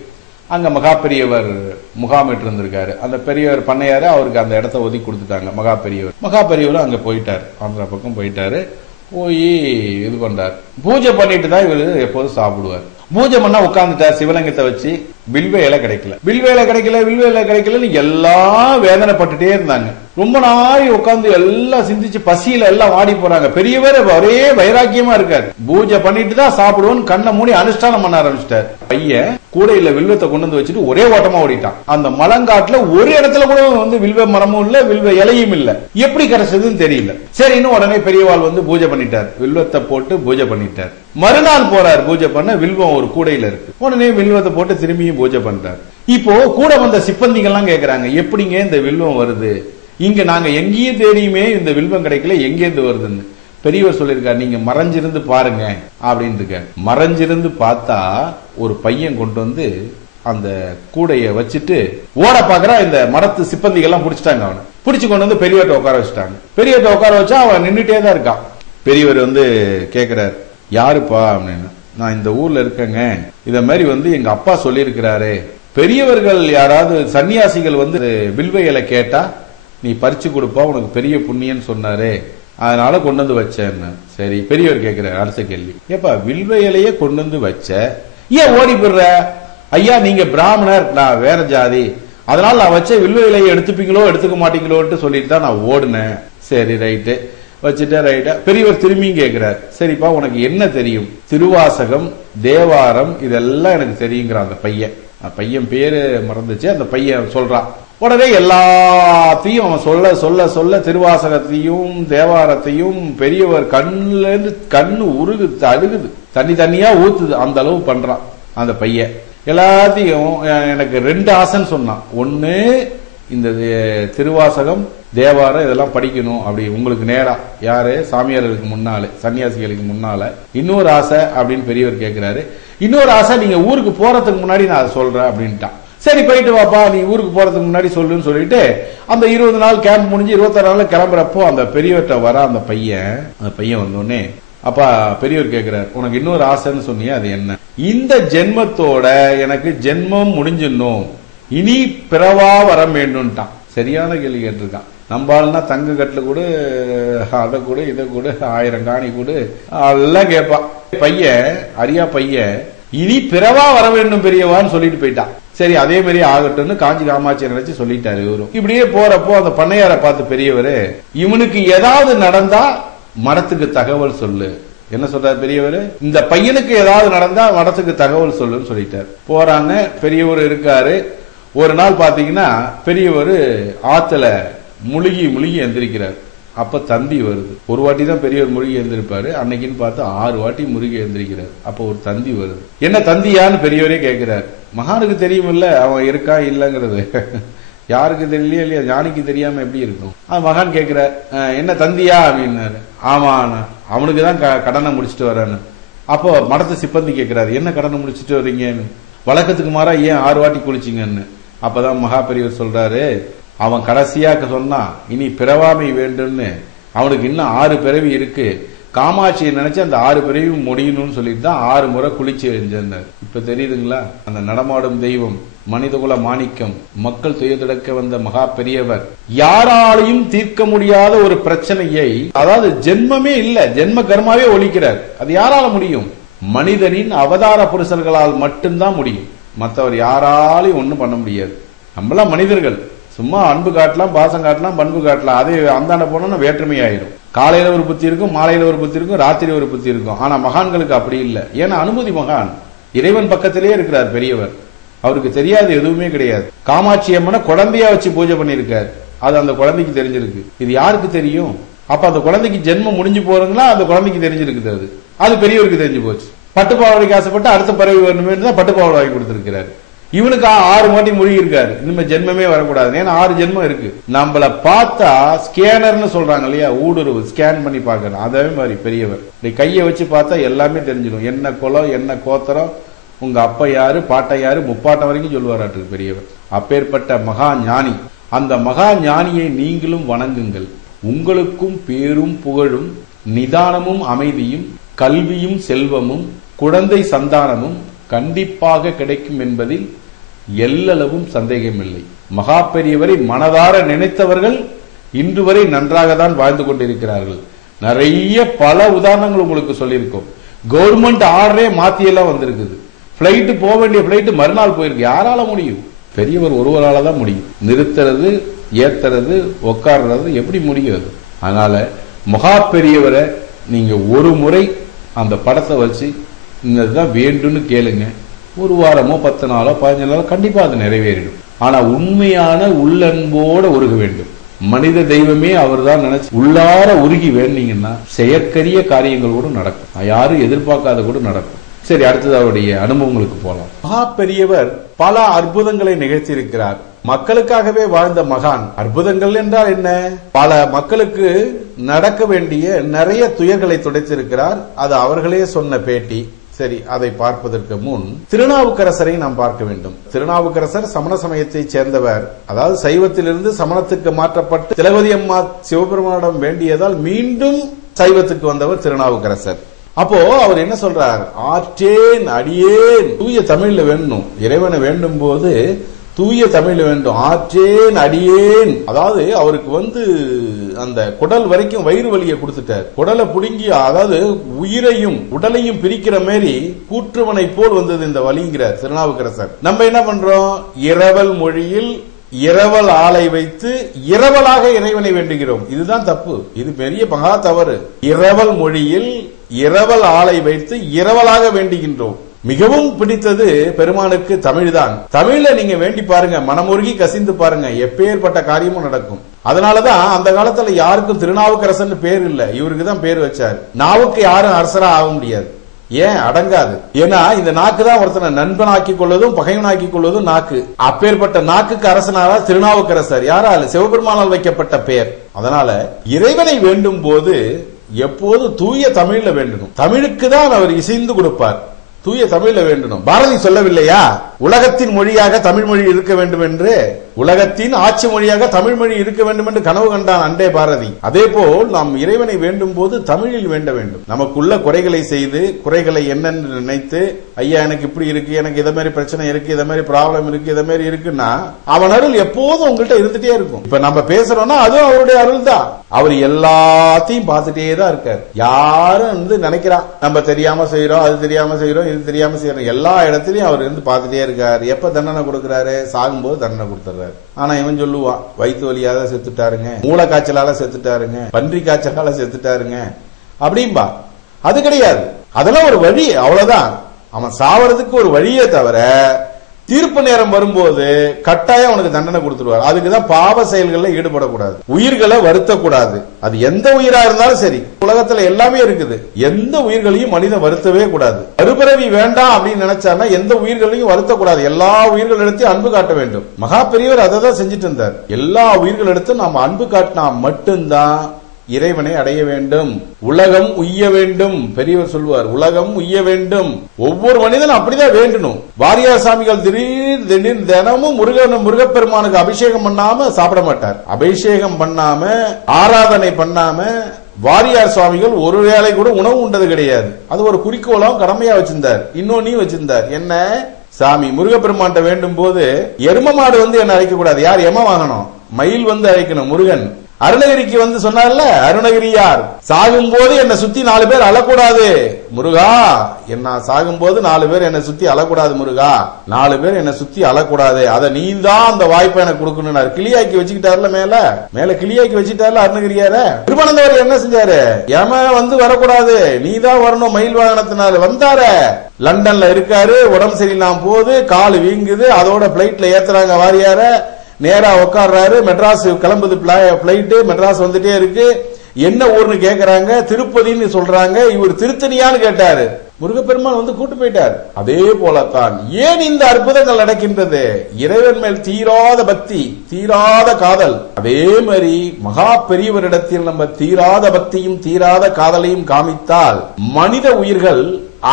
அங்க மகா பெரியவர் முகாமிட்டு இருந்திருக்காரு. அந்த பெரியவர் பண்ணையாரு அவருக்கு அந்த இடத்த ஒதுக்கி கொடுத்துட்டாங்க. மகா பெரியவர் அங்க போயிட்டாரு, ஆந்திரா பக்கம் போயிட்டாரு. போய் இது பண்றாரு, பூஜை பண்ணிட்டு தான் இவரு எப்போதும் சாப்பிடுவார். பூஜை பண்ணா உட்கார்ந்துட்டார் சிவலிங்கத்தை வச்சு. வில்வ இலை கிடைக்கல எல்லாம் வேதனைப்பட்டுட்டே இருந்தாங்க. ரொம்ப நாளை உட்கார்ந்து எல்லாம் சிந்திச்சு பசியில எல்லாம் வாடி போறாங்க. பெரியவர் ஒரே வைராக்கியமா இருக்காரு. பூஜை பண்ணிட்டு தான் சாப்பிடுவோன்னு கண்ணை மூடி அனுஷ்டானம் பண்ண ஆரம்பிச்சிட்டாரு. பையன் கூடையில வில்வத்தை கொண்டு வந்து வச்சுட்டு ஒரே ஓட்டமா ஓடிட்டான். அந்த மலங்காட்டுல ஒரு இடத்துல கூட வந்து வில்வ மரமும் இல்ல, வில்வ இலையும் இல்ல. எப்படி கிடைச்சதுன்னு தெரியல. சரி, இன்னும் உடனே பெரியவாள் வந்து பூஜை பண்ணிட்டார். வில்வத்தை போட்டு பூஜை பண்ணிட்டார். மறுநாள் போறார் பூஜை பண்ண. வில்வம் ஒரு கூடையில இருக்கு. உடனே வில்வத்தை போட்டு திரும்பியும் பூஜை பண்றார். இப்போ கூட வந்த சிப்பந்திகள்லாம் கேக்குறாங்க, எப்படிங்க இந்த வில்வம் வருது? இங்க நாங்க எங்கேயும் தேடியுமே இந்த வில்வம் கிடைக்கல, எங்கேருந்து வருதுன்னு. பெரியவர் சொல்லியிருக்காரு, நீங்க மறைஞ்சிருந்து பாருங்க அப்படின்னு இருக்காரு. மறைஞ்சிருந்து பார்த்தா ஒரு பையன் கொண்டு வந்து அந்த கூடைய வச்சுட்டு ஓட பாக்குறா. இந்த மரத்து சிப்பந்திகள் எல்லாம் பிடிச்சிட்டாங்க. அவனை பிடிச்சு கொண்டு வந்து பெரியவர்கிட்ட உட்கார வச்சுட்டாங்க. பெரியவர்கிட்ட உட்கார வச்சா அவன் நின்றுட்டே தான் இருக்கான். பெரியவர் வந்து கேக்குறாரு, யாருப்பா அப்படின்னு. நான் இந்த ஊர்ல இருக்கேங்க, இத மாதிரி வந்து எங்க அப்பா சொல்லியிருக்கிறாரு, பெரியவர்கள் யாராவது சன்னியாசிகள் வந்து வில்வ இலை கேட்டா நீ பறிச்சு கொடுப்பா, உனக்கு பெரிய புண்ணியன்னு சொன்னாரு, அதனால கொண்டு வந்து வச்சேன்னு. சரி, பெரியவர் கேட்கிறார் அடுத்த கேள்வி, ஏப்பா வில்வ இலையே கொண்டு வந்து வச்ச, ஏன் ஓடி போடுற? ஐயா நீங்க பிராமணர், நான் வேற ஜாதி, அதனால நான் வச்ச வில்வ இலையை எடுத்துப்பீங்களோ எடுத்துக்க மாட்டீங்களோன்னு சொல்லிட்டு தான் நான் ஓடுனேன். சரி ரைட்டு வச்சுட்டேன். ரைட்டா? பெரியவர் திரும்பியும் கேட்கிறார், சரிப்பா உனக்கு என்ன தெரியும்? திருவாசகம், தேவாரம் இதெல்லாம் எனக்கு தெரியுங்கிறான் அந்த பையன். பையன் பேரு மறந்துச்சு. அந்த பையன் சொல்றான். உடனே எல்லாத்தையும் அவன் சொல்ல சொல்ல சொல்ல திருவாசகத்தையும் தேவாரத்தையும் பெரியவர் கண்ணுல இருந்து கண்ணு உருகுது, அழுகுது, தண்ணியா ஊத்துது, அந்த அளவு பண்றான் அந்த பையன். எல்லாத்தையும் எனக்கு 2 ஆசைன்னு சொன்னான். ஒண்ணு இந்த திருவாசகம் தேவாரம் இதெல்லாம் படிக்கணும் அப்படி உங்களுக்கு நேரா, யாரு சாமியார்களுக்கு முன்னால சன்னியாசிகளுக்கு முன்னால. இன்னொரு ஆசை அப்படின்னு பெரியவர் கேட்கிறாரு. இன்னொரு ஆசை, நீங்க ஊருக்கு போறதுக்கு முன்னாடி நான் அதை சொல்றேன் அப்படின்ட்டான். சரி போயிட்டு வாப்பா, நீ ஊருக்கு போறதுக்கு முன்னாடி சொல்லுன்னு சொல்லிட்டு அந்த 20 நாள் கேம்ப் முடிஞ்சு 26 நாள் கிளம்புறப்போ அந்த பெரியவர்கிட்ட வர அந்த பையன் வந்தோடனே, அப்பா பெரியவர் கேட்கிறார், உனக்கு இன்னொரு ஆசைன்னு சொன்னியே அது என்ன? இந்த ஜென்மத்தோட எனக்கு ஜென்மம் முடிஞ்சிடணும், இனி பிறவா வர வேண்டும்ட்டான். சரியான கேள்வி கேட்டிருக்கான். நம்பாள்னா தங்க கட்டுல கூட அதை கூட இதை கூட 1000 காணி கூட எல்லாம் கேட்பான். பையன் அரியா பையன் இனி பிறவா வர வேண்டும் பெரியவான்னு சொல்லிட்டு போயிட்டான். சரி அதே மாதிரி ஆகட்டும்னு காஞ்சி காமாட்சி நினைச்சு சொல்லிட்டாரு இவரும். இப்படியே போறப்போ அந்த பண்ணையார பார்த்து பெரியவரு, இவனுக்கு ஏதாவது நடந்தா மடத்துக்கு தகவல் சொல்லு. என்ன சொல்றாரு பெரியவர்? இந்த பையனுக்கு ஏதாவது நடந்தா மடத்துக்கு தகவல் சொல்லுன்னு சொல்லிட்டாரு. போறாங்க. பெரியவர் இருக்காரு. ஒரு நாள் பாத்தீங்கன்னா பெரியவர் ஆத்துல முழுகி எந்திரிக்கிறார். அப்ப தந்தி வருது. ஒரு வாட்டி தான் பெரியவர் முருகி எழுந்திருப்பாரு, அன்னைக்குன்னு பார்த்து 6 வாட்டி முருகி எழுந்திருக்கிறார். அப்போ ஒரு தந்தி வருது. என்ன தந்தியான்னு பெரியவரே கேட்கிறார். மகானுக்கு தெரியும் இல்ல அவன் இருக்கா இல்லங்கிறது, யாருக்கு தெரியலையே இல்லையா, ஞானிக்கு தெரியாம எப்படி இருக்கும். மகான் கேட்கிறார், என்ன தந்தியா அப்படின்னாரு. ஆமா, அவனுக்கு தான் கடனை முடிச்சுட்டு வரான்னு. அப்போ மடத்து சிப்பந்தி கேட்கிறாரு, என்ன கடனை முடிச்சுட்டு வர்றீங்கன்னு. வழக்கத்துக்கு மாறா ஏன் 6 வாட்டி குளிச்சிங்கன்னு. அப்பதான் மகா பெரியவர் சொல்றாரு, அவன் கடைசியாக்க சொன்னான் இனி பிறவாமை வேண்டும்னு, அவனுக்கு இன்னும் 6 பிறவி இருக்கு, காமாட்சியை நினைச்சு அந்த 6 பிறவியும் முடியணும்னு சொல்லிட்டு தான் 6 முறை குளிச்சு எழுந்தார். இப்ப தெரியுதுங்களா, அந்த நடமாடும் தெய்வம், மனிதகுல மாணிக்கம், மக்கள் துயர்தெடுக்க வந்த மகா பெரியவர், யாராலையும் தீர்க்க முடியாத ஒரு பிரச்சனையை, அதாவது ஜென்மமே இல்ல, ஜென்ம கர்மாவே ஒழிக்கிறார். அது யாரால முடியும்? மனிதனின் அவதார புருஷர்களால் மட்டும்தான் முடியும். மற்றவர் யாராலையும் ஒண்ணும் பண்ண முடியாது. நம்மளாம் மனிதர்கள், சும்மா அன்பு காட்டலாம், பாசம் காட்டலாம், பண்பு காட்டலாம். அது அந்தாண்ட போனோம்னா வேற்றுமை ஆயிரும். காலையில ஒரு புத்தி இருக்கும், மாலையில ஒரு புத்தி இருக்கும், ராத்திரி ஒரு புத்தி இருக்கும். ஆனா மகான்களுக்கு அப்படி இல்லை. ஏன்னா அனுமதி மகான், இறைவன் பக்கத்திலேயே இருக்கிறார் பெரியவர், அவருக்கு தெரியாது எதுவுமே கிடையாது. காமாட்சி அம்மனை குழந்தையா வச்சு பூஜை பண்ணிருக்காரு, அது அந்த குழந்தைக்கு தெரிஞ்சிருக்கு. இது யாருக்கு தெரியும்? அப்ப அந்த குழந்தைக்கு ஜென்மம் முடிஞ்சு போறதுங்களா, அந்த குழந்தைக்கு தெரிஞ்சிருக்குது. அது பெரியவருக்கு தெரிஞ்சு போச்சு. பட்டுப்பாவடைக்கு ஆசைப்பட்டு அடுத்த பறவை வரணுமே தான் பட்டுப்பாவடை வாங்கி கொடுத்திருக்கிறாரு. இவனுக்கு 6 வாட்டி முழுகி இருக்காரு, இனிமே ஜென்மமே வரக்கூடாது. ஏன்னா 6 ஜென்மம் இருக்கு. நம்மள பார்த்தா ஸ்கேனர்னு சொல்றாங்க இல்லையா, ஊடுருவு, ஸ்கேன் பண்ணி பாக்கணும். அதே மாதிரி பெரியவர் கையை வச்சு பார்த்தா எல்லாமே தெரிஞ்சிடும். என்ன குலம், என்ன கோத்திரம், உங்க அப்பா யாரு, பாட்டை யாரு, முப்பாட்டம் வரைக்கும் சொல்லுவாராட்டு பெரியவர். அப்பேற்பட்ட மகா ஞானி. அந்த மகா ஞானியை நீங்களும் வணங்குங்கள். உங்களுக்கும் பேரும் புகழும் நிதானமும் அமைதியும் கல்வியும் செல்வமும் குழந்தை சந்தானமும் கண்டிப்பாக கிடைக்கும் என்பதில் எல்லளவும் சந்தேகமில்லை. மகா பெரியவரை மனதார நினைத்தவர்கள் இன்று வரை நன்றாக தான் வாழ்ந்து கொண்டிருக்கிறார்கள். நிறைய பல உதாரணங்கள் உங்களுக்கு சொல்லியிருக்கோம். கவர்மெண்ட் ஆர்டரே மாத்தியெல்லாம் வந்திருக்குது. பிளைட் போக வேண்டிய பிளைட் மறுநாள் போயிருக்கு. யாரால முடியும்? பெரியவர் ஒருவரால தான் முடியும். நிறுத்துறது, ஏத்துறது, உட்கார்றது எப்படி முடியாது? அதனால மகா பெரியவரை நீங்க ஒரு முறை அந்த படத்தை வச்சு இதுதான் வேண்டும்னு கேளுங்க. ஒரு வாரமோ 10 நாளோ 15 நாளோ கண்டிப்பா அது நிறைவேறிடும். ஆனா உண்மையான உள்ளன்போட உருக வேண்டும். மனித தெய்வமே அவர் தான் நினைச்சு உள்ளார உருகி வேண்டீங்கன்னா செயற்கரிய காரியங்கள் கூட நடக்கும். யாரும் எதிர்பார்க்காத கூட நடக்கும். சரி, அடுத்தது அவருடைய அனுபவங்களுக்கு போலாம். மகா பெரியவர் பல அற்புதங்களை நிகழ்த்தி இருக்கிறார். மக்களுக்காகவே வாழ்ந்த மகான். அற்புதங்கள் என்றால் என்ன? பல மக்களுக்கு நடக்க வேண்டிய நிறைய துயர்களை துடைத்திருக்கிறார். அது அவர்களே சொன்ன பேட்டி. சரி, அதை பார்ப்பதற்கு முன் திருநாவுக்கரசரை நாம் பார்க்க வேண்டும். திருநாவுக்கரசர் சமண சமயத்தை சேர்ந்தவர். அதாவது சைவத்திலிருந்து சமணத்துக்கு மாற்றப்பட்டு திலகவதி அம்மா சிவபெருமானிடம் வேண்டியதால் மீண்டும் சைவத்துக்கு வந்தவர் திருநாவுக்கரசர். அப்போ அவர் என்ன சொல்றார்? ஆற்றேன் அடியேன். தூய தமிழ்ல வேணும். இறைவனை வேண்டும் போது தூய தமிழ்ல வேண்டும். ஆற்றேன் அடியேன். அதாவது அவருக்கு அந்த குடல் வரைக்கும் வயிறு வலியை கொடுத்துட்டார். குடலை புடுங்கி, அதாவது உயிரையும் உடலையும் பிரிக்கிற மாதிரி கூற்றுவனை போல் வந்தது இந்த வலிங்கிறார் திருநாவுக்கரசர். நம்ம என்ன பண்றோம்? இரவல் மொழியில் இரவல் ஆளை வைத்து இரவலாக இறைவனை வேண்டுகிறோம். இதுதான் தப்பு. இது பெரிய மகா தவறு. இரவல் மொழியில் இரவல் ஆளை வைத்து இரவலாக வேண்டுகின்றோம். மிகவும் பிடித்தது பெருமானுக்கு தமிழ் தான். தமிழ்ல நீங்க வேண்டி பாருங்க, மனமுருகி கசிந்து பாருங்க, எப்பேற்பட்ட காரியமும் நடக்கும். அதனாலதான் அந்த காலத்துல யாருக்கும் திருநாவுக்கரசன் பேர் இல்ல, இவருக்கு தான் பேர் வச்சார். நாவுக்கு யாரும் அரசரா ஆக முடியாது. ஏன்? அடங்காது. ஏன்னா இந்த நாக்கு தான் ஒருத்தனை நண்பனாக்கி கொள்வதும் பகைவனாக்கி கொள்வதும் நாக்கு. அப்பேற்பட்ட நாக்குக்கு அரசனாரா திருநாவுக்கரசர். யாரால? சிவபெருமானால் வைக்கப்பட்ட பெயர். அதனால இறைவனை வேண்டும் போது எப்போது தூய தமிழ்ல வேண்டணும். தமிழுக்கு தான் அவர் இசைந்து கொடுப்பார். தூய தமிழ்ல வேண்டணும். பாரதி சொல்லவில்லையா, உலகத்தின் மொழியாக தமிழ் மொழி இருக்க வேண்டும் என்று? உலகத்தின் ஆட்சி மொழியாக தமிழ் மொழி இருக்க வேண்டும் என்று கனவு கண்டான் அண்டே பாரதி. அதே போல் நாம் இறைவனை வேண்டும் போது தமிழில் வேண்ட வேண்டும். நமக்குள்ள குறைகளை செய்து, குறைகளை என்னென்று நினைத்து, ஐயா எனக்கு இப்படி இருக்கு, எனக்கு இதை மாதிரி பிரச்சனை இருக்கு, இதை மாதிரி ப்ராப்ளம் இருக்கு, இதை மாதிரி இருக்குன்னா அவன் அருள் எப்போதும் உங்கள்கிட்ட இருந்துட்டே இருக்கும். இப்ப நம்ம பேசுறோம்னா அதுவும் அவருடைய அருள் தான். அவர் எல்லாத்தையும் பார்த்துட்டே தான் இருக்காரு. யாரும் நினைக்கிறான் நம்ம தெரியாம செய்யறோம், அது தெரியாம செய்யறோம், இது தெரியாம செய்யறோம். எல்லா இடத்திலையும் அவர் இருந்து பார்த்துட்டே இருக்காரு. எப்ப தண்டனை கொடுக்கிறாரு? சாகும்போது தண்டனை கொடுத்துறாரு. ஆனா இவன் சொல்லுவான், வயிற்று வலியால செத்துட்டாருங்க, மூளை காய்ச்சலால செத்துட்டாருங்க, பன்றி காய்ச்சலால செத்துட்டாருங்க அப்படின்பா. அது கிடையாது. அதெல்லாம் ஒரு வழி, அவ்வளவுதான். அவன் சாவறதுக்கு ஒரு வழியே தவிர தீர்ப்பு நேரம் வரும்போது கட்டாயம் உனக்கு தண்டனை கொடுத்துருவார். அதுக்குதான் பாவ செயல்கள்ல ஈடுபடக்கூடாது, உயிர்களை வருத்தக்கூடாது. அது எந்த உயிரா இருந்தாலும் சரி, உலகத்துல எல்லாமே இருக்குது, எந்த உயிர்களையும் மனிதன் வருத்தவே கூடாது. மறுபிறவி வேண்டாம் அப்படின்னு நினைச்சாருன்னா எந்த உயிர்களையும் வருத்தக்கூடாது, எல்லா உயிர்களிடத்தையும் அன்பு காட்ட வேண்டும். மகா பெரியவர் அதை தான் செஞ்சுட்டு இருந்தார். எல்லா உயிர்களிடத்தும் நாம் அன்பு காட்டினா மட்டும்தான் இறைவனை அடைய வேண்டும், உலகம் உய்ய வேண்டும். பெரியவர் சொல்வார், உலகம் உய்ய வேண்டும். ஒவ்வொரு மனிதனும் அப்படிதான் வேண்டணும். வாரியார் சாமிகள் திடீர் தினமும் முருகப்பெருமானுக்கு அபிஷேகம் பண்ணாம சாப்பிட மாட்டார். அபிஷேகம் பண்ணாம, ஆராதனை பண்ணாம வாரியார் சுவாமிகள் ஒரு வேளை கூட உணவு உண்டது கிடையாது. அது ஒரு குறிக்கோளாம் கடமையா வச்சிருந்தார். இன்னொன்னையும் வச்சிருந்தார். என்ன? சாமி முருகப்பெருமான் வேண்டும் போது எரும மாடு வந்து என்ன அழைக்க கூடாது. யார் எம வாங்கணும்? மயில் வந்து அழைக்கணும். முருகன் அருணகிரிக்கு வந்து சொன்னார்ல, அருணகிரியார் சாகும் போது என்னை சுத்தி 4 பேர் அழக்கூடாது முருகா, என்ன சாகும் போது 4 பேர் என்னை சுத்தி அழக்கூடாது முருகா, 4 பேர் என்னை சுத்தி அழக்கூடாது, அதை நீ தான் அந்த வாய்ப்பை எனக்கு கொடுக்கணும். கிளியாக்கி வச்சுக்கிட்டாருல, மேல கிளியாக்கி வச்சுட்டாருல அருணகிரியார. திருவனந்தவர் என்ன செஞ்சாரு? ஏம வந்து வரக்கூடாது, நீ தான் வரணும். மயில் வாகனத்தினால வந்தார. லண்டன்ல இருக்காரு, உடம்பு சரியில்லாம போகுது, காலு வீங்குது, அதோட பிளைட்ல ஏத்துறாங்க வாரியார. நேரா உட்கார்றாரு. மெட்ராஸ் கிளம்புது பிளைட், மெட்ராஸ் வந்துட்டே இருக்கு. என்ன ஊர்னு கேக்குறாங்க, திருப்பதின்னு சொல்றாங்க. இவர் திருத்தணியான்னு கேட்டாரு. முருகப்பெருமான் வந்து கூட்டு போயிட்டார். அதே போலத்தான் ஏன் இந்த அற்புதங்கள் நடக்கின்றது? இறைவன் மேல் தீராத பக்தி, தீராத காதல். அதே மாதிரி மகா பெரியவரிடத்தில் நம்ம தீராத பக்தியும் தீராத காதலையும் காமித்தால் மனித உயிர்கள்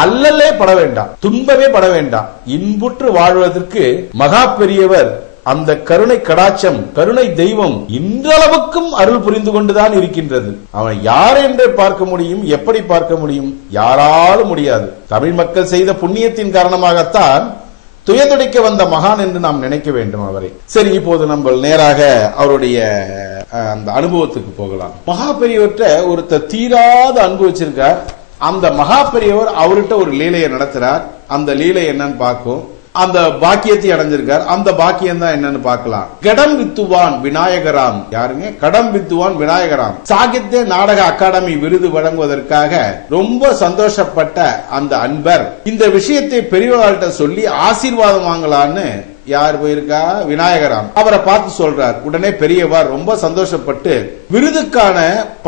அல்லலே பட வேண்டாம், துன்பமே பட வேண்டாம். இன்புற்று வாழ்வதற்கு மகா பெரியவர் அந்த கருணை கடாட்சம், கருணை தெய்வம் இன்றளவுக்கும் அருள் புரிந்து கொண்டுதான் இருக்கின்றது. அவன் யார் என்று பார்க்க முடியும்? எப்படி பார்க்க முடியும்? யாராலும் முடியாது. தமிழ் மக்கள் செய்த புண்ணியத்தின் காரணமாகத்தான் துயதுடைக்க வந்த மகான் என்று நாம் நினைக்க வேண்டும் அவரை. சரி, இப்போது நம்ம நேராக அவருடைய அந்த அனுபவத்துக்கு போகலாம். மகா பெரியவர்கிட்ட ஒருத்தர் தீராத அன்பு வச்சிருக்கார். அந்த மகா பெரியவர் அவர்கிட்ட ஒரு லீலையை நடத்துறார். அந்த லீலை என்னன்னு பார்க்கும். அந்த பாக்கியத்தை அடைஞ்சிருக்கார். அந்த பாக்கியம் தான் என்னன்னு பார்க்கலாம். கடம் வித்துவான் விநாயகராம். யாருங்க? கடம் வித்துவான் விநாயகராம். சாகித்ய நாடக அகாடமி விருது வழங்குவதற்காக ரொம்ப சந்தோஷப்பட்ட அந்த அன்பர் இந்த விஷயத்தை பெரியவர்கள்ட்ட சொல்லி ஆசீர்வாதம் வாங்கலான்னு யார் போயிருக்கா? விநாயகராம். அவரை பார்த்து சொல்றார். உடனே பெரியவர் ரொம்ப சந்தோஷப்பட்டு விருதுக்கான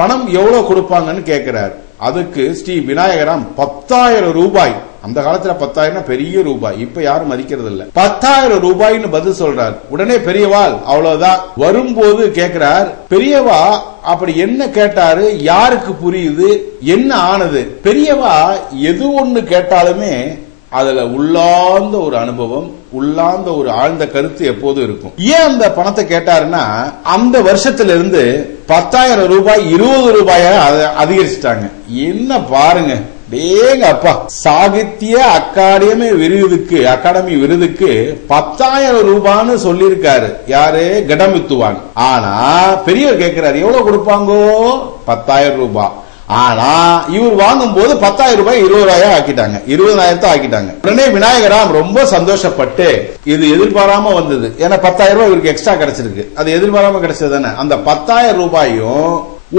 பணம் எவ்வளவு கொடுப்பாங்கன்னு கேட்கிறார். அதுக்கு ஸ்ரீ விநாயகராம் 10,000 ரூபாய். அந்த காலத்துல 10,000 பெரிய ரூபாய், இப்ப யாரும் மதிக்கிறது இல்ல. 10,000 ரூபாய்னு பதில் சொல்றார். உடனே பெரியவாள் அவ்வளவுதான். வரும்போது கேட்கிறார், பெரியவா அப்படி என்ன கேட்டாரு? யாருக்கு புரியுது? என்ன ஆனது? பெரியவா எது ஒண்ணு கேட்டாலுமே அதுல உள்ளார்ந்த ஒரு அனுபவம், உள்ளார்ந்த ஒரு ஆழ்ந்த கருத்து எப்போதும் இருக்கும். ஏன் அந்த பணத்தை கேட்டாருன்னா, அந்த வருஷத்துல இருந்து 10,000 ரூபாய் 20 ரூபாய அதிகரிச்சுட்டாங்க. என்ன பாருங்க, டேங்க அப்பா, சாகித்ய அகாடமி விருதுக்கு 10,000 ரூபான்னு சொல்லியிருக்காரு. யாரு? கடம் வித்துவான். ஆனா பெரியவர் கேட்கிறாரு, எவ்வளவு கொடுப்பாங்கோ? 10,000 ரூபாய். ஆனா இவர் வாங்கும் போது 10,000 ரூபாய் 20,000 ஆக்கிட்டாங்க, 20,000 ஆக்கிட்டாங்க. உடனே விநாயகராம் ரொம்ப சந்தோஷப்பட்டு, இது எதிர்பாராம வந்தது, ஏன்னா 10,000 ரூபாய் இவருக்கு எக்ஸ்ட்ரா கிடைச்சிருக்கு, அது எதிர்பாராம கிடைச்சது தானே. அந்த 10,000 ரூபாயும்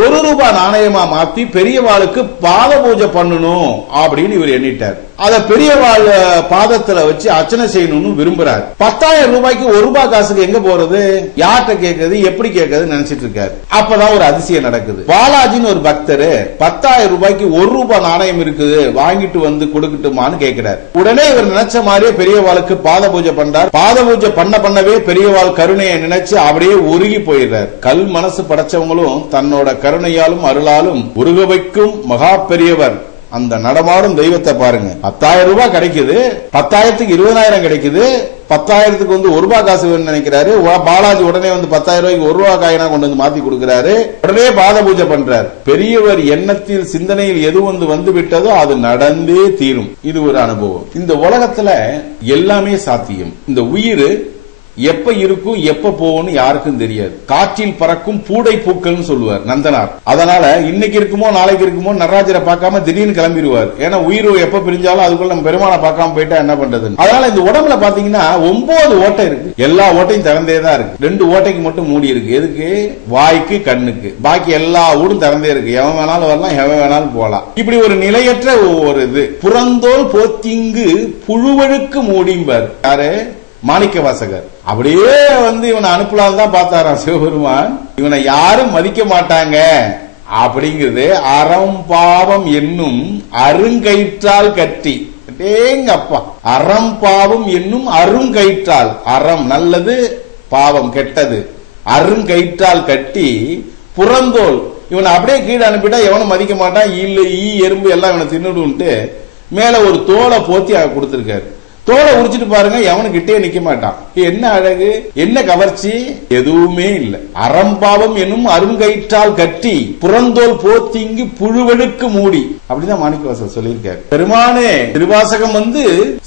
1 ரூபாய் நாணயமா மாத்தி பெரியவாளுக்கு பாத பூஜை பண்ணணும் அப்படின்னு இவர் எண்ணிட்டார். அத பெரியவாள் பாதத்துல வச்சு அர்ச்சனை செய்யணும்னு விரும்புறாரு. 10,000 ரூபாய்க்கு 1 ரூபாய் காசுக்கு எங்க போறது? யார்கிட்ட கேட்கறது? எப்படி கேட்கறது நினைச்சிட்டு இருக்காரு. அப்பதான் ஒரு அதிசயம் நடக்குது. பாலாஜின்னு ஒரு பக்தர் 10,000 ரூபாய்க்கு 1 ரூபாய் நாணயம் இருக்குது, வாங்கிட்டு வந்து கொடுக்கட்டுமான்னு கேட்கிறார். உடனே இவர் நினைச்ச மாதிரியே பெரியவாளுக்கு பாத பூஜை பண்றார். பாத பூஜை பண்ணவே பெரியவாள் கருணையை நினைச்சு அப்படியே உருகி போயிடுறார். கல் மனசு படைச்சவங்களும் தன்னோட கருணையாலும் அருளாலும் உருக வைக்கும் மகா பெரியவர். அந்த நடமாடும் தெய்வத்தை பாருங்க. 10,000 ரூபாய் கிடைக்குது, 10,000க்கு 20,000 கிடைக்குது, 10,000க்கு வந்து 1 ரூபாய் காசு வேணும்னு நினைக்கிறாரு. பாலாஜி உடனே வந்து 10,000 ரூபாய்க்கு 1 ரூபாய் காயினா கொண்டு வந்து மாத்தி கொடுக்கிறாரு. உடனே பாத பூஜை பண்றாரு. பெரியவர் எண்ணத்தில் சிந்தனையில் எது வந்து விட்டதோ அது நடந்தே தீரும். இது ஒரு அனுபவம். இந்த உலகத்துல எல்லாமே சாத்தியம். இந்த உயிர் எப்ப இருக்கும் எப்ப போகும்னு யாருக்கும் தெரியாது. காற்றில் பறக்கும் பூடை பூக்கள்னு சொல்லுவார் நந்தனார். அதனால இன்னைக்கு இருக்குமோ நாளைக்கு இருக்குமோ நடராஜரை பார்க்காம திடீர்னு கிளம்பிடுவார். ஏன்னா உயிர் எப்ப பிரிஞ்சாலும் அதுக்குள்ள நம்ம பெருமானை பார்க்காம போயிட்டா என்ன பண்றது? அதனால இந்த உடம்புல பாத்தீங்கன்னா 9 ஓட்டை இருக்கு. எல்லா ஓட்டையும் திறந்தே தான் இருக்கு. 2 ஓட்டைக்கு மட்டும் மூடி இருக்கு. எதுக்கு? வாய்க்கு, கண்ணுக்கு. பாக்கி எல்லா ஊடும் திறந்தே இருக்கு. எவன் வேணாலும் வரலாம், எவன் வேணாலும் போலாம். இப்படி ஒரு நிலையற்ற ஒரு இது. புறந்தோல் போத்திங்கு புழுவழுக்கு மூடிம்பார். யாரு? மாணிக்கவாசகர். அப்படியே இவனை அனுப்பலாம் தான் பார்த்தாராம் சிவபெருமான். இவனை யாரும் மதிக்க மாட்டாங்க அப்படிங்கிறது அறம் பாவம் என்னும் அருங்கயிற்றால் கட்டி. அப்பா, அறம் பாவம் என்னும் அருங்கயிற்றால், அறம் நல்லது, பாவம் கெட்டது, அருங்கயிற்றால் கட்டி புறந்தோல். இவனை அப்படியே கீழே அனுப்பிட்டா எவனும் மதிக்க மாட்டான், ஈ எறும்பு எல்லாம் இவனை தின்னுடுன்ட்டு மேல ஒரு தோலை போத்தி கொடுத்திருக்காரு. தோலை உரிச்சிட்டு பாருங்க, எவனுக்கிட்டே நிக்க மாட்டான். என்ன அழகு, என்ன கவர்ச்சி, எதுவுமே இல்லை. அறம்பாவம் என்னும் அருங்கயிற்றால் கட்டி புறந்தோல் போத்திங்கு புழுவெடுக்கு மூடி. அப்படிதான் மாணிக்கவாசகர் சொல்லியிருக்காரு. பெருமானே திருவாசகம்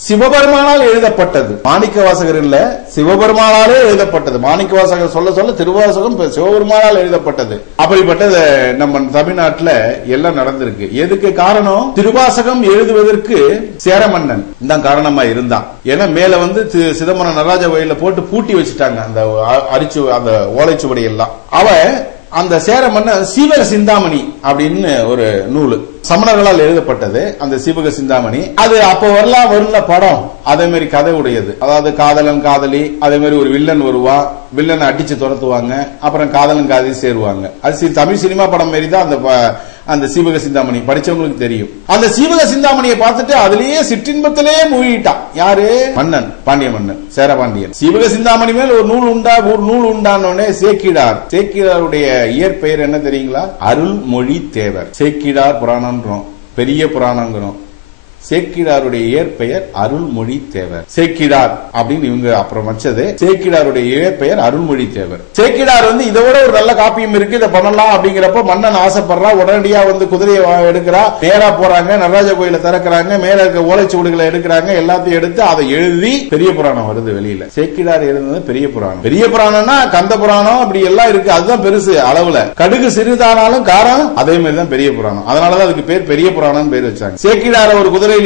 சிவபெருமானால் எழுதப்பட்டது, மாணிக்கவாசகர் இல்ல, சிவபெருமானாலே எழுதப்பட்டது. மாணிக்கவாசகர் சொல்ல சொல்ல திருவாசகம் சிவபெருமானால் எழுதப்பட்டது. அப்படிப்பட்டது நம்ம தமிழ்நாட்டுல எல்லாம் நடந்திருக்கு. எதுக்கு காரணம்? திருவாசகம் எழுதுவதற்கு சேர மன்னன் தான் காரணமா இருந்தான். ஏன்னா மேல சிதம்பரம் நடராஜ கோயில போட்டு பூட்டி வச்சுட்டாங்க அந்த அந்த ஓலைச்சுவடி எல்லாம். அந்த சேர மன்னன் சீவக சிந்தாமணி அப்படின்னு ஒரு நூல் சமணர்களால் எழுதப்பட்டது. அந்த சீவக சிந்தாமணி அது அப்ப வரல படம், அதே மாதிரி கதை உடையது. அதாவது காதலன் காதலி, அதே மாதிரி ஒரு வில்லன் வருவா, வில்லனை அடிச்சு துரத்துவாங்க, அப்புறம் காதலன் காதலி சேருவாங்க. அது தமிழ் சினிமா படம் மாரி தான் அந்த சீவக சிந்தாமணி. படிச்சவங்களுக்கு தெரியும். அந்த சீவக சிந்தாமணியை பார்த்துட்டு அதுலயே சிற்றின்பத்திலே மூழ்கிட்டான். யாரு? மன்னன், பாண்டிய மன்னன் சேரபாண்டியன். சீவக சிந்தாமணி மேல் ஒரு நூல் உண்டானே சேக்கிடார். சேக்கிடாருடைய இயற்பெயர் என்ன தெரியுங்களா? அருள்மொழி தேவர். சேக்கிடார் புராணம், பெரிய புராணங்கிறோம். சேக்கிடாருடைய இயற்பெயர் அருள்மொழி தேவர். சேக்கிடார் அப்படின்னு இவங்க அப்புறம் வச்சது. சேக்கிடாருடைய இயற்பெயர் அருள்மொழி தேவர். சேக்கிடார் இதோட ஒரு நல்ல காப்பியம் இருக்கு, இதை பண்ணலாம் அப்படிங்கிறப்ப மன்னன் ஆசைப்படுறா. உடனடியா குதிரையை எடுக்கிறா, நேரா போறாங்க, நடராஜ கோயில திறக்கிறாங்க, மேல இருக்க ஓலைச்சுவடுகளை எடுக்கிறாங்க, எல்லாத்தையும் எடுத்து அதை எழுதி பெரிய புராணம் வருது வெளியில. சேக்கிடார் எழுதுனது பெரிய புராணம். பெரிய புராணம்னா கந்த புராணம் அப்படி எல்லாம் இருக்கு, அதுதான் பெருசு அளவுல. கடுகு சிறிதானாலும் காரம் அதே மாதிரி தான் பெரிய புராணம். அதனாலதான் அதுக்கு பேர் பெரிய புராணம் பேர் வச்சாங்க. சேக்கிடார ஒரு குதிரையிலையும்,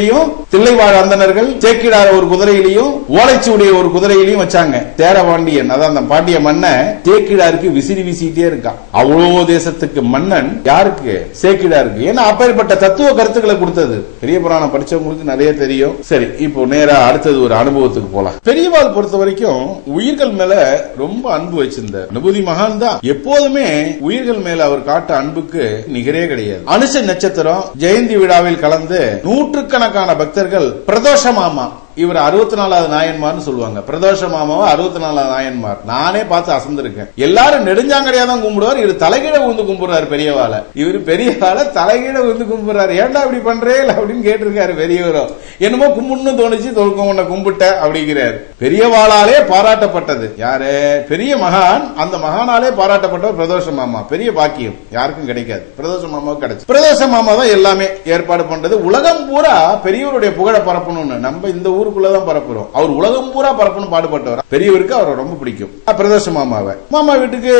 தில்லைவாழ் அந்தணர்கள் சேக்கிடார ஒரு குதிரையிலையும், ஓலைச்சுவடிய ஒரு குதிரையிலையும் வச்சாங்க. சேரபாண்டியன் அதான் அந்த பாண்டிய மன்னன் சேக்கிடாருக்கு விசிறி வீசிட்டே இருக்கான். அவ்வளோ தேசத்துக்கு மன்னன் யாருக்கு? சேக்கிடாருக்கு. ஏன்னா அப்பேற்பட்ட தத்துவ கருத்துக்களை கொடுத்தது. பெரிய புராணம் படிச்சவங்களுக்கு நிறைய தெரியும். சரி, இப்போ நேரா அடுத்தது ஒரு அனுபவத்துக்கு போலாம். பெரியவாள் பொறுத்த வரைக்கும் உயிர்கள் மேல ரொம்ப அன்பு வச்சிருந்தார். அனுபூதி மகான் தான். எப்போதுமே உயிர்கள் மேல அவர் காட்ட அன்புக்கு நிகரே கிடையாது. அனுஷ நட்சத்திரம் ஜெயந்தி விழாவில் கலந்து நூற்றுக்கணக்கான பக்தர்கள் பிரதோஷ மாமா, இவர் 64வது நாயன்மார்னு சொல்லுவாங்க. பிரதோஷ மாமாவை 64வது நாயன்மார். நானே பார்த்து அசந்திருக்கேன். எல்லாரும் நெடுஞ்சாங்கடையா தான் கும்பிடுவார், இவர் தலைகீழ விழுந்து கும்பிடுறாரு பெரியவாளை. இவர் பெரியவாளை தலைகீழ விழுந்து கும்பிடுறாரு. ஏன்டா இப்படி பண்றே அப்படின்னு கேட்டிருக்காரு பெரியவரோ. என்னமோ கும்பிடணும் தோணுச்சு, உன்னை கும்பிட்ட அப்படிங்கிறாரு. பெரியவாளாலே பாராட்டப்பட்டது யாரு? பெரிய மகான். அந்த மகானாலே பாராட்டப்பட்டவர் பிரதோஷ மாமா. பெரிய பாக்கியம் யாருக்கும் கிடைக்காது, பிரதோஷ மாமாவுக்கு கிடைச்சு. பிரதோஷ மாமா தான் எல்லாமே ஏற்பாடு பண்றது. உலகம் பூரா பெரியவருடைய புகழ பரப்பணும்னு நம்ம இந்த ஊருக்குள்ளதான் பரப்புறோம். அவர் உலகம் பூரா பரப்பணும் பாடுபட்டவர். பெரியவருக்கு அவரை ரொம்ப பிடிக்கும். பிரதோஷ மாமாவை மாமா வீட்டுக்கு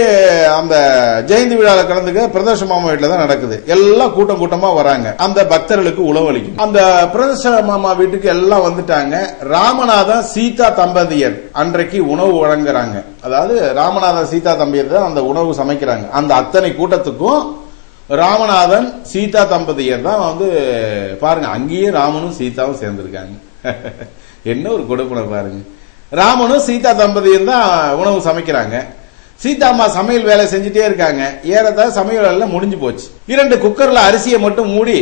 அந்த ஜெயந்தி விழாவில் கலந்துக்க பிரதோஷ மாமா வீட்டுல தான் நடக்குது. எல்லாம் கூட்டம் கூட்டமா வராங்க. அந்த பக்தர்களுக்கு உணவளிக்கும். அந்த பிரதோஷ மாமா வீட்டுக்கு எல்லாம் வந்துட்டாங்க. ராமநாதன் சீதா தம்பதியர் அன்றைக்கு உணவு வழங்குறாங்க. அதாவது ராமநாதன் சீதா தம்பதியர் தான் அந்த உணவு சமைக்கிறாங்க. அந்த அத்தனை கூட்டத்துக்கும் ராமநாதன் சீதா தம்பதியர் தான் பாருங்க, அங்கேயே ராமனும் சீதாவும் சேர்ந்திருக்காங்க. என்ன ஒரு கொடுப்பனை பாருங்க. ராமனும் சீதா தம்பதியும் தான் உணவு சமைக்கிறாங்க. சீதா அம்மா சமையல் வேலை செஞ்சுட்டே இருக்காங்க. ஏறத்தாழ சமையல் வேலை முடிஞ்சு போச்சு. 2 குக்கர்ல அரிசியை மட்டும் மூடி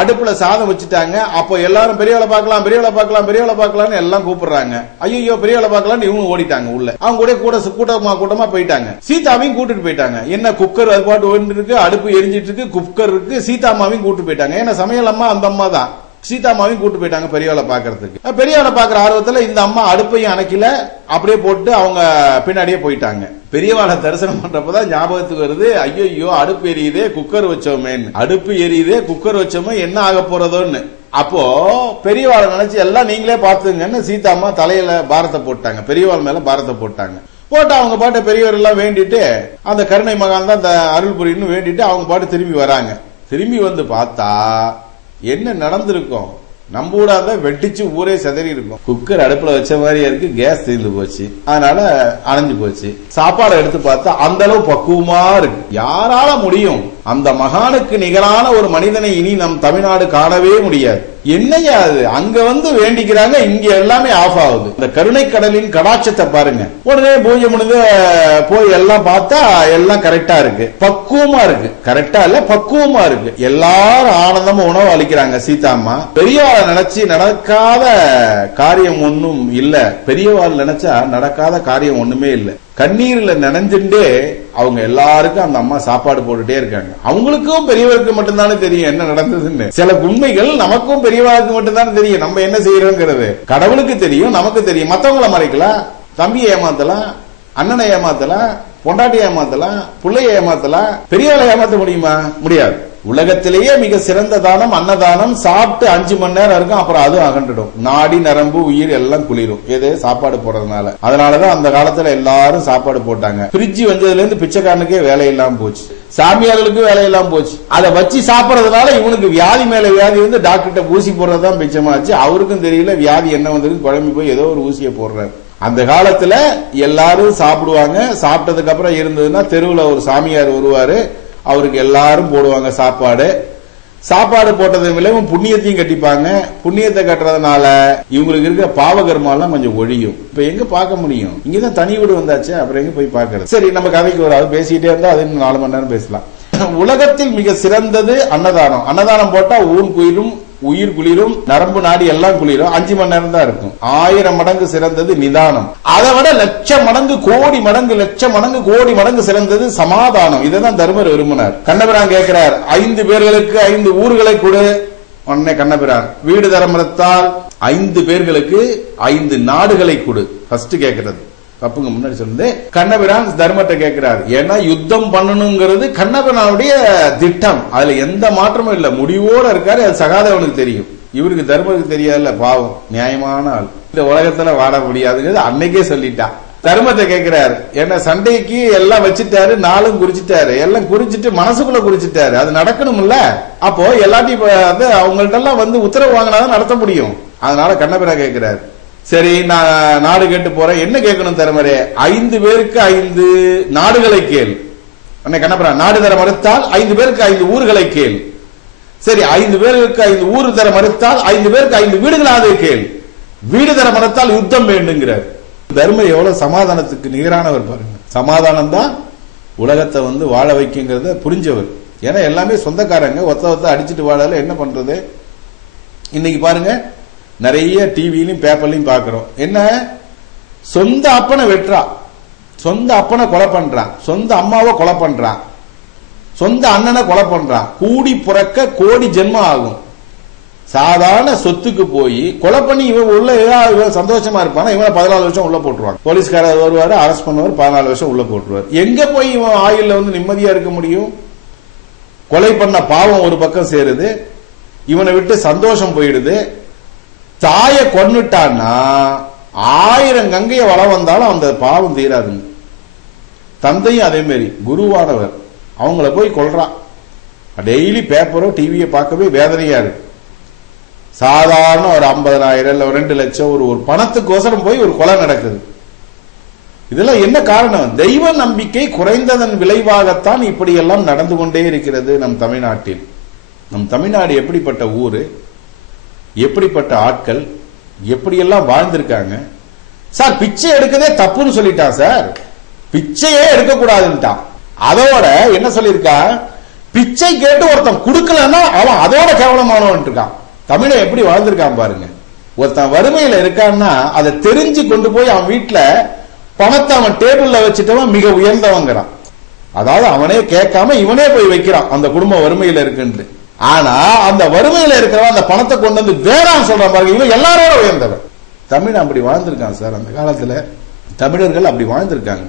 அடுப்புல சாதம் வச்சுட்டாங்க. அப்போ எல்லாரும் பெரியவளை பார்க்கலாம், பெரியவளை பார்க்கலாம், பெரியவளை பார்க்கலாம்னு எல்லாம் கூப்பிடுறாங்க. ஐயோ பெரியவளை பார்க்கலாம்னு இவங்க ஓடிட்டாங்க உள்ள. அவங்க கூட கூட்டமா போயிட்டாங்க. சீதாவையும் கூட்டிட்டு போயிட்டாங்க. என்ன குக்கர் அது பாட்டு ஓடிட்டு இருக்கு, அடுப்பு எரிஞ்சிட்டு இருக்கு, குக்கர் இருக்கு, சீதா அம்மாவையும் கூட்டு போயிட்டாங்க. ஏன்னா சமையல் அம்மா அந்த அம்மா தான். சீதா அம்மாவையும் கூட்டு போயிட்டாங்க பெரியவளை பாக்குறதுக்கு. பெரியவளை பாக்குற ஆர்வத்துல இந்த அம்மா அடுப்பையும் அணைக்கல, அப்படியே போட்டு அவங்க பின்னாடியே போயிட்டாங்க. பெரியவாளை தரிசனம் பண்றப்பதான் ஞாபகத்துக்கு வருது, ஐயோ அடுப்பு எரியுதே குக்கர் வச்சோமே, அடுப்பு எரியுதே குக்கர் வச்சோமே, என்ன ஆக போறதோன்னு. அப்போ பெரியவாளை நினைச்சு எல்லாம் நீங்களே பாத்துங்கன்னு சீதா அம்மா தலையில பாரத்தை போட்டாங்க, பெரியவாள் மேல பாரத்தை போட்டாங்க. போட்டு அவங்க பாட்டு பெரியவர் எல்லாம் வேண்டிட்டு, அந்த கருணை மகான் தான் அருள் புரின்னு வேண்டிட்டு அவங்க பாட்டு திரும்பி வராங்க. திரும்பி வந்து பார்த்தா என்ன நடந்திருக்கும்? நம்ம ஊடாத வெட்டிச்சு ஊரே சிதறி இருக்கும். குக்கர் அடுப்புல வச்ச மாதிரியே இருக்கு, கேஸ் தீர்ந்து போச்சு, அதனால அணைஞ்சு போச்சு. சாப்பாடை எடுத்து பார்த்தா அந்த அளவு பக்குவமா இருக்கு. யாரால முடியும்? அந்த மகானுக்கு நிகரான ஒரு மனிதனை இனி நம் தமிழ்நாடு காணவே முடியாது. என்னையா அது, அங்க வந்து வேண்டிக்கிறாங்க, இங்க எல்லாமே ஆஃப் ஆகுது. இந்த கருணை கடலின் கடாட்சத்தை பாருங்க. உடனே பூஜை முடிந்து போய் எல்லாம் பார்த்தா எல்லாம் கரெக்டா இருக்கு, பக்குவமா இருக்கு. கரெக்டா இல்ல, பக்குவமா இருக்கு. எல்லாரும் ஆனந்தமா உணவு அளிக்கிறாங்க. சீதாம்மா பெரியவாளை நினைச்சு நடக்காத காரியம் ஒண்ணும் இல்ல, பெரியவாள் நினைச்சா நடக்காத காரியம் ஒண்ணுமே இல்ல. கண்ணீர்ல நினைஞ்சுட்டே அவங்க எல்லாருக்கும் அந்த அம்மா சாப்பாடு போட்டுட்டே இருக்காங்க. அவங்களுக்கும் பெரியவருக்கு மட்டும்தானே தெரியும் என்ன நடந்ததுன்னு. சில உண்மைகள் நமக்கும் பெரியவருக்கு மட்டும்தானே தெரியும். நம்ம என்ன செய்யறோங்கிறது கடவுளுக்கு தெரியும், நமக்கு தெரியும். மத்தவங்களை மறைக்கலாம், தம்பியை ஏமாத்தலாம், அண்ணனை ஏமாத்தலாம், பொண்டாட்டி ஏமாத்தலாம், பிள்ளையை ஏமாத்தலாம். பெரியவளை ஏமாத்த முடியுமா? முடியாது. உலகத்திலேயே மிக சிறந்த தானம் அன்னதானம். சாப்பிட்டு 5 மணி நேரம் இருக்கும், அப்புறம் அதுவும் அகன்றுடும். நாடி நரம்பு உயிர் எல்லாம் குளிரும். எது? சாப்பாடு போடுறதுனால. அதனாலதான் அந்த காலத்துல எல்லாரும் சாப்பாடு போட்டாங்க. பிரிட்ஜ் வந்ததுல இருந்து பிச்சைக்காரனுக்கே வேலை இல்லாம போச்சு, சாமியார்களுக்கு வேலை இல்லாம போச்சு. அதை வச்சு சாப்பிடறதுனால இவனுக்கு வியாதி மேல வியாதி வந்து டாக்டர்கிட்ட ஊசி போடுறதுதான் மிச்சமாச்சு. அவருக்கும் தெரியல வியாதி என்ன வந்தது, குழம்பு போய் ஏதோ ஒரு ஊசியை போடுறாரு. அந்த காலத்துல எல்லாரும் சாப்பிடுவாங்க. சாப்பிட்டதுக்கு அப்புறம் இருந்ததுன்னா தெருவில் ஒரு சாமியார் வருவாரு, அவருக்கு எல்லாரும் போடுவாங்க சாப்பாடு. சாப்பாடு போட்டது விளைவும் புண்ணியத்தையும் கட்டிப்பாங்க. புண்ணியத்தை கட்டுறதுனால இவங்களுக்கு இருக்கிற பாவகர்மாலாம் கொஞ்சம் ஒழியும். இப்ப எங்க பார்க்க முடியும்? இங்கதான் தனி வீடு வந்தாச்சு, அப்புறம் எங்க போய் பார்க்கறது? சரி, நம்ம கதைக்கு வராது, பேசிட்டே இருந்தா அது 4 மணி நேரம் பேசலாம். உலகத்தில் மிக சிறந்தது அன்னதானம். அன்னதானம் போட்டா ஊன் குயிரும், உயிர் குளிரும், நரம்பு நாடி எல்லாம் குளிரும். 5 மணி நேரம் தான் இருக்கும். 1000 மடங்கு சிறந்தது நிதானம். அதை விட லட்சம் மடங்கு, கோடி மடங்கு, லட்சம் மடங்கு, கோடி மடங்கு சிறந்தது சமாதானம். இதைதான் தர்மர் விரும்பினார். கண்ணபிரான் கேட்கிறார், 5 பேர்களுக்கு 5 ஊர்களை கொடு. உடனே கண்ணபிரான், வீடு தர மறுத்தால் 5 பேர்களுக்கு 5 நாடுகளை கொடு. ஃபர்ஸ்ட் கேட்கிறது தப்புங்க. முன்னாடி சொன்னது கண்ணபிரான் தர்மத்தை கேட்கிறார். ஏன்னா யுத்தம் பண்ணணுங்கிறது கண்ணபிரானுடைய திட்டம். அதுல எந்த மாற்றமும் இல்ல, முடிவோட இருக்காரு. அது சகாதேவனுக்கு தெரியும், இவருக்கு தர்மருக்கு தெரியாதுல்ல. பாவம், நியாயமான ஆள். இந்த உலகத்துல வாட முடியாதுங்கிறது அன்னைக்கே சொல்லிட்டா. தர்மத்தை கேட்கிறாரு. ஏன்னா சண்டைக்கு எல்லாம் வச்சுட்டாரு, நாளும் குறிச்சிட்டாரு, எல்லாம் குறிச்சிட்டு மனசுக்குள்ள குறிச்சிட்டாரு. அது நடக்கணும்ல. அப்போ எல்லாத்தையும் வந்து அவங்கள்ட்ட எல்லாம் வந்து உத்தரவு வாங்கினாதான் நடத்த முடியும். அதனால கண்ணபிரான் கேட்கிறாரு, சரி நான் நாடு கேட்டு போறேன், என்ன கேட்கணும் தர்மரே? 5 பேருக்கு 5 நாடுகளை கேள். கண்ணபிரான், நாடு தர மறுத்தால் 5 பேருக்கு 5 ஊர்களை கேள். சரி, 5 பேருக்கு 5 ஊர் தர மறுத்தால் 5 பேருக்கு 5 வீடுகளாவது கேள். வீடு தர மறுத்தால் யுத்தம் வேண்டுங்கிறார். தர்மர் எவ்வளவு சமாதானத்துக்கு நிகரானவர் பாருங்க. சமாதானம் தான் உலகத்தை வந்து வாழ வைக்குங்கிறத புரிஞ்சவர். ஏன்னா எல்லாமே சொந்தக்காரங்க, ஒத்த அடிச்சுட்டு வாழல என்ன பண்றது? இன்னைக்கு பாருங்க, நிறைய டிவிலையும் பேப்பர்லையும் பாக்குறோம். என்ன, சொந்த அப்பனை வெட்டுறா, சொந்த அப்பனை கொலை பண்றான், சொந்த அம்மாவை கொலை பண்றான், சொந்த அண்ணனை கொலை பண்றான். கூடி பிறக்க கோடி ஜென்மம் ஆகும். சாதாரண சொத்துக்கு போய் கொலை பண்ணி இவன் உள்ள இவன் சந்தோஷமா இருப்பானா, இவனை 14 வருஷம் உள்ள போட்டுருவாங்க. போலீஸ்காரர் வருவாரு, அரெஸ்ட் பண்ணுவார், 14 வருஷம் உள்ள போட்டுருவார். எங்க போய் இவன் ஆயுள்ல வந்து நிம்மதியா இருக்க முடியும்? கொலை பண்ண பாவம் ஒரு பக்கம் சேருது, இவனை விட்டு சந்தோஷம் போயிடுது. தாயை கொன்னுட்டான்னா 1000 கங்கைய வளம் வந்தாலும் அந்த பாவம் தீராதுங்க. தந்தையும் அதே மாதிரி குருவானவர், அவங்கள போய் கொல்றான். டெய்லி பேப்பரோ டிவியை பார்க்கவே வேதனையா இருக்கு. சாதாரண ஒரு 50,000 இல்ல 2 லட்சம் ஒரு பணத்துக்கோசரம் போய் ஒரு கொலை நடக்குது. இதெல்லாம் என்ன காரணம்? தெய்வ நம்பிக்கை குறைந்ததன் விளைவாகத்தான் இப்படியெல்லாம் நடந்து கொண்டே இருக்கிறது நம் தமிழ்நாட்டில். நம் தமிழ்நாடு எப்படிப்பட்ட ஊரு, எப்படிப்பட்ட ஆட்கள், எப்படியெல்லாம் வாழ்ந்திருக்காங்க. சார் பிச்சை எடுக்கதே தப்புன்னு சொல்லிட்டான் சார், பிச்சையே எடுக்கக்கூடாதுன்ட்டான். அதோட என்ன சொல்லியிருக்கா, பிச்சை கேட்டு ஒருத்தன் கொடுக்கலன்னா அவன் அதோட கேவலமானவன் இருக்கான். தமிழை எப்படி வாழ்ந்திருக்கான் பாருங்க. ஒருத்தன் வறுமையில இருக்கான்னா அதை தெரிஞ்சு கொண்டு போய் அவன் வீட்டுல பணத்தை அவன் டேபிள்ல வச்சுட்டவன் மிக உயர்ந்தவங்கிறான். அதாவது அவனே கேட்காம இவனே போய் வைக்கிறான் அந்த குடும்பம் வறுமையில இருக்குன்னு. ஆனா அந்த வறுமையில இருக்கிறவன் அந்த பணத்தை கொண்டு வந்து வேறாம் சொல்றான் பாருங்க, இவன் எல்லாரோட உயர்ந்தவன். தமிழ் அப்படி வாழ்ந்திருக்கான் சார். அந்த காலத்துல தமிழர்கள் அப்படி வாழ்ந்திருக்காங்க.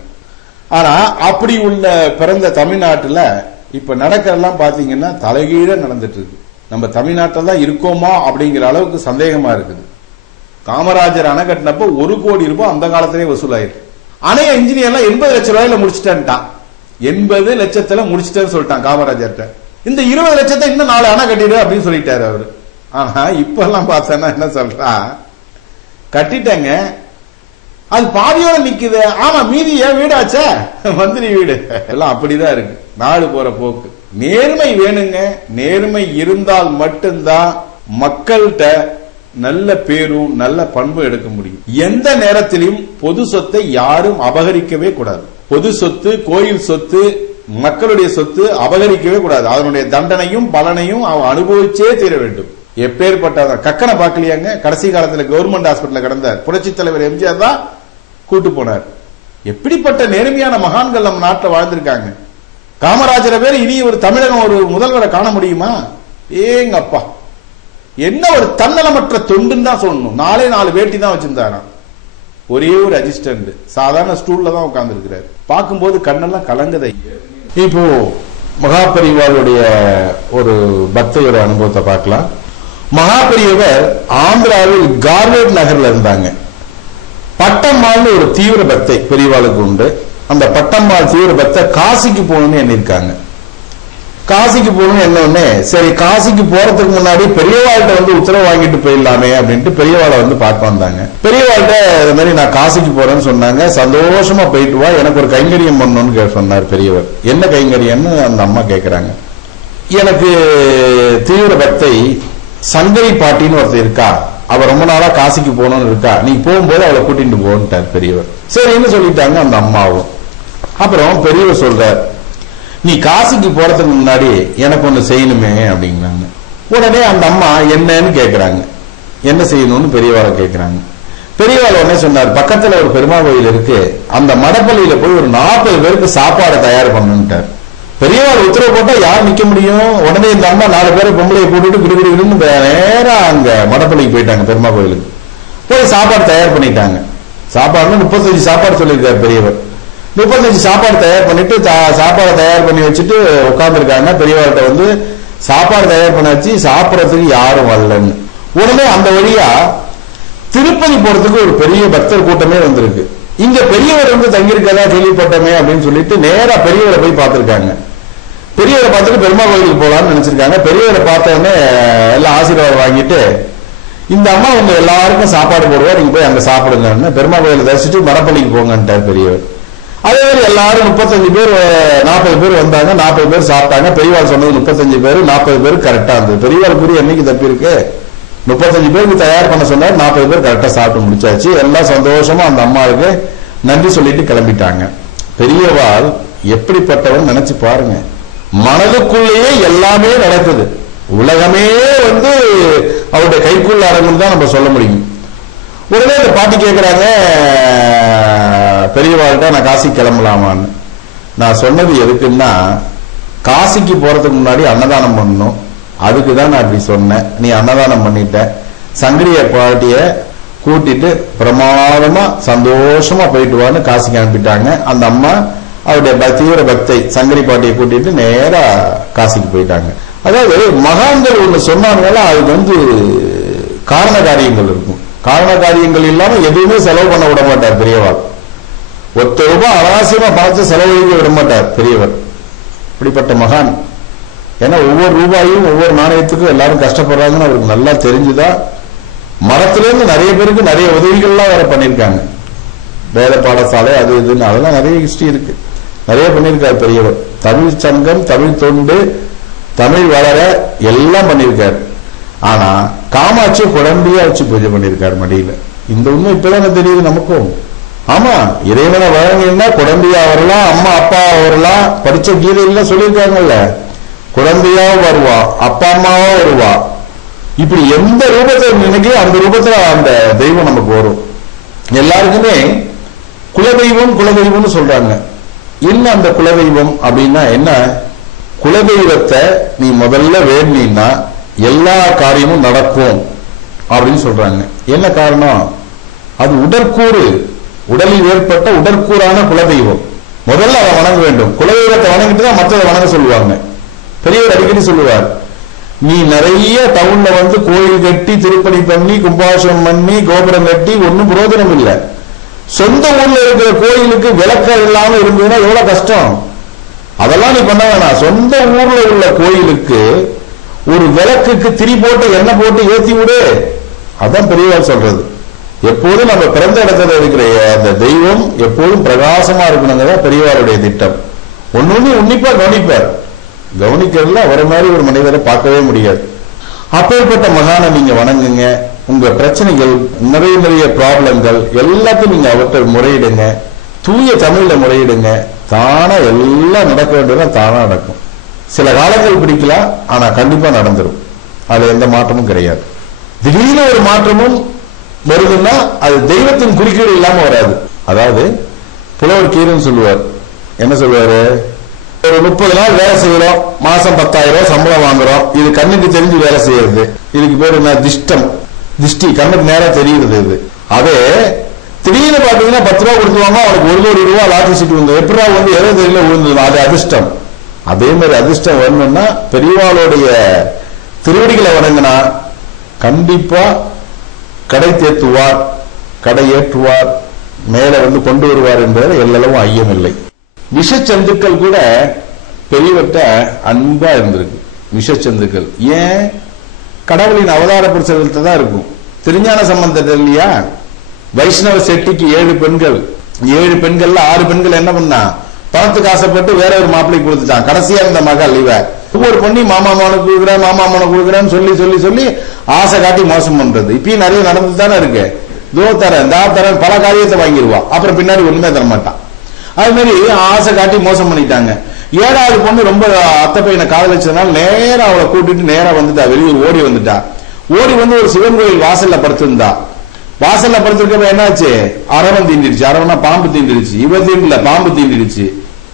ஆனா அப்படி உள்ள பிறந்த தமிழ்நாட்டுல இப்ப நடக்கிறதெல்லாம் பாத்தீங்கன்னா தலைகீழ நடந்துட்டு இருக்கு. நம்ம தமிழ்நாட்டில் தான் இருக்கோமா அப்படிங்கிற அளவுக்கு சந்தேகமா இருக்குது. காமராஜர் அணை கட்டினப்ப 1 கோடி ரூபாய் அந்த காலத்திலே வசூலாயிருக்கு. அணைய இன்ஜினியர்லாம் 80 லட்சம் ரூபாயில முடிச்சுட்டான். 80 லட்சத்துல முடிச்சுட்டேன்னு சொல்லிட்டான் காமராஜர்கிட்ட. இந்த 20 லட்சத்தை இன்னும் 4 அணை கட்டிடு அப்படின்னு சொல்லிட்டாரு அவரு. ஆனா இப்ப எல்லாம் பார்த்தா என்ன சொல்றா, கட்டிட்டேங்க, அது பாதியோட நிக்குது. ஆமா, மீதி ஏன் வீடாச்சே, மந்திரி வீடு. எல்லாம் அப்படிதான் இருக்கு நாடு போற போக்கு. நேர்மை வேணுங்க. நேர்மை இருந்தால் மட்டும்தான் மக்கள்கிட்ட நல்ல பேரும் நல்ல பண்பும் எடுக்க முடியும். எந்த நேரத்திலும் பொது சொத்தை யாரும் அபகரிக்கவே கூடாது. பொது சொத்து, கோயில் சொத்து, மக்களுடைய சொத்து அபகரிக்கவே கூடாது. அதனுடைய தண்டனையும் பலனையும் அவன் அனுபவிச்சே தீர வேண்டும். எப்பேற்பட்ட கக்கனை பார்க்கலையாங்க? கடைசி காலத்துல கவர்மெண்ட் ஹாஸ்பிட்டல் கிடந்தார். புரட்சி தலைவர் எம்ஜிஆர் தான் கூட்டு போனார். எப்படிப்பட்ட நேர்மையான மகான்கள் நம்ம நாட்டில் வாழ்ந்திருக்காங்க. காமராஜரை பேர் இனி ஒரு தமிழகம் ஒரு முதல்வரை காண முடியுமா? ஏங்கப்பா, என்ன ஒரு தன்னலமற்ற தொண்டுன்னு தான் சொல்லணும். 4 வேட்டி தான் வச்சிருந்தாராம், ஒரே ஒரு அசிஸ்டன்ட், சாதாரண ஸ்டூல்ல தான் உட்கார்ந்து இருக்கிறார். பார்க்கும்போது கண்ணெல்லாம் கலங்குதை. இப்போ மகாபரிவாளுடைய ஒரு பக்தையோட அனுபவத்தை பார்க்கலாம். மகாபெரியவர் ஆந்திராவில் கார்வேட் நகர்ல இருந்தாங்க. பட்டம்மாள்னு ஒரு தீவிர பக்தை பெரியவாளுக்கு உண்டு. அந்த பட்டம்மாள் தீவிர பக்தை காசிக்கு போகணும்னு எண்ணிருக்காங்க. காசிக்கு போகணும்னு என்ன, சரி காசிக்கு போறதுக்கு முன்னாடி பெரியவாள்கிட்ட வந்து உத்தரவு வாங்கிட்டு போயிடலாமே அப்படின்ட்டு பெரியவாளை வந்து பார்க்க வந்தாங்க. பெரியவாள்கிட்ட இது மாதிரி நான் காசிக்கு போறேன்னு சொன்னாங்க. சந்தோஷமா போயிட்டு வா, எனக்கு ஒரு கைங்கரியம் பண்ணணும்னு சொன்னார் பெரியவர். என்ன கைங்கரியம்னு அந்த அம்மா கேட்கிறாங்க. எனக்கு தீவிர பக்தை சங்கரி பாட்டின்னு ஒருத்தர் இருக்கா, அவ ரொம்ப நாளா காசிக்கு போகணும்னு இருக்கா, நீ போகும்போது அவளை கூட்டிட்டு போன்ட்டார் பெரியவர். சரின்னு சொல்லிட்டாங்க அந்த அம்மாவும். அப்புறம் பெரியவர் சொல்றார், நீ காசிக்கு போறதுக்கு முன்னாடி எனக்கு ஒண்ணு செய்யணுமே அப்படிங்கிறாங்க. உடனே அந்த அம்மா என்னன்னு கேட்கிறாங்க, என்ன செய்யணும்னு பெரியவாளை கேட்கிறாங்க. பெரியவாள் உடனே சொன்னார், பக்கத்துல ஒரு பெருமா கோயில் இருக்கு, அந்த மடப்பள்ளியில போய் ஒரு 40 பேருக்கு சாப்பாடு தயார் பண்ணுட்டார். பெரியவாள் உத்தரவு போட்டா யார் நிக்க முடியும்? உடனே இந்த அம்மா 4 பேரை பொம்பளையை கூட்டிட்டு கிடுகிடுன்னு நேரா அங்க மடப்பள்ளிக்கு போயிட்டாங்க. பெருமா கோயிலுக்கு போய் சாப்பாடு தயார் பண்ணிட்டாங்க. சாப்பாடுன்னு 35 சாப்பாடு சொல்லியிருக்காரு பெரியவர். 35 சாப்பாடு தயார் பண்ணிட்டு சாப்பாடு தயார் பண்ணி வச்சுட்டு உட்கார்ந்துருக்காங்க. பெரியவார்கிட்ட வந்து சாப்பாடு தயார் பண்ண வச்சு சாப்பிடறதுக்கு யாரும் வரலன்னு. உடனே அந்த வழியா திருப்பதி போறதுக்கு ஒரு பெரிய பக்தர் கூட்டமே வந்திருக்கு. இங்க பெரியவர் வந்து தங்கியிருக்கதா கேள்விப்பட்டமே அப்படின்னு சொல்லிட்டு நேரா பெரியவரை போய் பார்த்திருக்காங்க. பெரியவரை பார்த்துட்டு பெருமா கோயிலுக்கு போலான்னு நினைச்சிருக்காங்க. பெரியவரை பார்த்த உடனே எல்லாம் ஆசீர்வாதம் வாங்கிட்டு, இந்த அம்மா உங்க எல்லாருக்கும் சாப்பாடு போடுவா, நீங்க போய் அங்க சாப்பிடுங்கன்னு பெருமா கோயிலை தரிசிட்டு மடப்பள்ளிக்கு போங்கன்ட்டார் பெரியவர். அதே மாதிரி எல்லாரும் 35 பேர் 40 பேர் வந்தாங்க. 40 பேர் சாப்பிட்டாங்க. பெரியவாள் சொன்னது 35 பேர், 40 பேர் கரெக்டா இருந்தது. பெரியவாள் கூறி என்னைக்கு தப்பி இருக்கு? 35 பேருக்கு தயார் பண்ண சொன்னார். 40 பேர் கரெக்டா சாப்பிட்டு முடிச்சாச்சு. எல்லாம் சந்தோஷமா அந்த அம்மாவுக்கு நன்றி சொல்லிட்டு கிளம்பிட்டாங்க. பெரியவாள் எப்படிப்பட்டவன் நினைச்சு பாருங்க. மனதுக்குள்ளேயே எல்லாமே நடக்குது. உலகமே வந்து அவருடைய கைக்குள்ள அடங்குன்னு தான் நம்ம சொல்ல முடியும். உடனே இந்த பாட்டி கேட்கிறாங்க பெரியவாள்கிட்ட, நான் காசிக்கு கிளம்பலாமான்னு. நான் சொன்னது எதுக்குன்னா, காசிக்கு போறதுக்கு முன்னாடி அன்னதானம் பண்ணணும், அதுக்குதான் நான் இப்படி சொன்னேன். நீ அன்னதானம் பண்ணிட்ட. சங்கரிய பாட்டிய கூட்டிட்டு பிரமாதமா சந்தோஷமா போயிட்டு வான்னு காசிக்கு அனுப்பிட்டாங்க. அந்த அம்மா அவருடைய தீவிர பக்தை சங்கரி பாட்டியை கூட்டிட்டு நேரா காசிக்கு போயிட்டாங்க. அதாவது மகான்கள் ஒண்ணு சொன்னாங்கன்னா அதுக்கு வந்து காரண காரியங்கள் இருக்கும். காரண காரியங்கள் இல்லாம எதுவுமே செலவு பண்ண விட மாட்டார் பெரியவர். ₹1 அவகாசமா பார்த்து செலவழிக்க விட மாட்டார் பெரியவர். இப்படிப்பட்ட மகான். ஏன்னா ஒவ்வொரு ரூபாயும் ஒவ்வொரு நாணயத்துக்கும் எல்லாரும் கஷ்டப்படுறாங்கன்னு அவருக்கு நல்லா தெரிஞ்சுதான் மரத்திலிருந்து நிறைய பேருக்கு நிறைய உதவிகள்லாம் வேற பண்ணியிருக்காங்க. வேத பாடசாலை அது இதுன்னு அதெல்லாம் நிறைய ஹிஸ்டரி இருக்கு. நிறைய பண்ணியிருக்காரு பெரியவர். தமிழ் சங்கம், தமிழ் தொண்டு, தமிழ் வளர எல்லாம் பண்ணியிருக்காரு. ஆனா காமாட்சி குழந்தையா வச்சு பூஜை பண்ணியிருக்காரு மடியில. இந்த உண்மை இப்பதானே தெரியுது நமக்கும். ஆமா, இறைவனை வழங்கினா குழந்தையா வரலாம், அம்மா அப்பா வரலாம். படிச்ச கீதையெல்லாம் சொல்லியிருக்காங்கல்ல, குழந்தையா வருவா, அப்பா அம்மாவா வருவா. இப்படி எந்த ரூபத்தை நினைக்க அந்த ரூபத்துல அந்த தெய்வம் நமக்கு வரும். எல்லாருக்குமே குலதெய்வம் குலதெய்வம்னு சொல்றாங்க. என்ன அந்த குலதெய்வம் அப்படின்னா என்ன? குலதெய்வத்தை நீ முதல்ல வேண்டினா எல்லா காரியமும் நடக்கும் அப்படின்னு சொல்றாங்க. என்ன காரணம்? அது உடற்கூறு, உடலில் ஏற்பட்ட உடற்கூறான குலதெய்வம். முதல்ல அதை வணங்க வேண்டும். குலதெய்வத்தை வணங்கிட்டு தான் மற்றதை வணங்க சொல்லுவாங்க. பெரியவர் அடிக்கடி சொல்லுவார், நீ நிறைய டவுன்ல வந்து கோயில் கட்டி திருப்பணி பண்ணி கும்பாபிஷேகம் பண்ணி கோபுரம் கட்டி ஒன்னும் பிரயோஜனம் இல்லை. சொந்த ஊர்ல இருக்கிற கோயிலுக்கு விளக்க இல்லாம இருந்ததுன்னா எவ்வளவு கஷ்டம். அதெல்லாம் நீ பண்ண வேணாம். சொந்த ஊர்ல உள்ள கோயிலுக்கு ஒரு விளக்குக்கு திரி போட்டு எண்ணெய் போட்டு ஏத்தி விடு. அதான் பெரியவர் சொல்றது. எப்போதும் நம்ம பிறந்த இடத்துல இருக்கிற அந்த தெய்வம் எப்போதும் பிரகாசமா இருக்கணுங்கிறத பெரியவாருடைய திட்டம். ஒன்னொன்னு உன்னிப்பா கவனிப்பார். கவனிக்கிறதுல அவரை மாதிரி ஒரு மனிதரை பார்க்கவே முடியாது. அப்பேற்பட்ட மகானை நீங்க வணங்குங்க. உங்க பிரச்சனைகள், நிறைய ப்ராப்ளங்கள் எல்லாத்தையும் நீங்க அவர்கிட்ட முறையிடுங்க. தூய தமிழ்ல முறையிடுங்க. தானா எல்லாம் நடக்க வேண்டியதான் தானா நடக்கும். சில காலங்கள் பிடிக்கலாம், ஆனா கண்டிப்பா நடந்துடும். அதுல எந்த மாற்றமும் கிடையாது. திடீர்னு ஒரு மாற்றமும் வருதுன்னா அது தெய்வத்தின் குறுக்கீடு இல்லாம வராது. அதாவது புலவர் கீரன் சொல்லுவார், என்ன சொல்லுவாரு, ஒரு 30 நாள் வேலை செய்யறோம், மாசம் 10,000 சம்பளம் வாங்குறோம், இது கண்ணுக்கு தெரிஞ்சு வேலை செய்யறது, இதுக்கு பேரு என்ன, திஷ்டி, கண்ணுக்கு நேரம் தெரியுது. இது அதே திடீர்னு பாத்தீங்கன்னா 10 ரூபா கொடுத்துவாங்க, அவனுக்கு 1 கோடி ரூபாய் லாட்டரி சீட்டு வந்து 8 ரூபா வந்து எதோ தெரியல விழுந்தது, அது அதிர்ஷ்டம். அதே மாதிரி அதிர்ஷ்டம் வரணும்னா பெரியவாளுடைய திருவடிகளை வணங்கினா கண்டிப்பா கடை தேத்துவார், கடை ஏற்றுவார், மேல வந்து கொண்டு வருவார் என்பதில் எல்லளவும் ஐயம் இல்லை. விஷச்சந்துக்கள் கூட பெரியவர்கிட்ட அன்பா இருந்திருக்கு. விஷச்சந்துக்கள் ஏன், கடவுளின் அவதார பிரசவத்தை தான் இருக்கும். திருஞான சம்பந்தர் இல்லையா, வைஷ்ணவ செட்டிக்கு 7 பெண்கள், 7 பெண்கள்ல 6 பெண்கள் என்ன பண்ணா, பணத்துக்கு ஆசைப்பட்டு வேற ஒரு மாப்பிள்ளை கொடுத்துட்டான். கடைசியா இருந்த மகள் இவ ஒவ்வொரு பண்ணி மாமா மகனுக்கு கொடுக்குறேன், மாமா மகனுக்கு கொடுக்குறேன்னு சொல்லி ஆசை காட்டி மோசம் பண்றது இப்பயும் நிறைய நடந்து தானே இருக்கு. தோ தரேன், தா தரேன், பல காரியத்தை வாங்கிடுவா, அப்புறம் பின்னாடி ஒண்ணுமே தர மாட்டான். அது மாதிரி ஆசை காட்டி மோசம் பண்ணிட்டாங்க. 7வது பொண்ணு ரொம்ப அத்தை பையனை காதலிச்சதுனால நேரா அவளை கூட்டிட்டு நேரா வந்துட்டா, வெளியூர் ஓடி வந்துட்டா. ஓடி வந்து ஒரு சிவன் கோயில் வாசல்ல படுத்திருந்தா. வாசல்ல படுத்திருக்க என்னாச்சு, அரவன் தீண்டிடுச்சு. அரவனா பாம்பு தீண்டிடுச்சு. இவ தீண்டல, பாம்பு தீண்டிடுச்சு.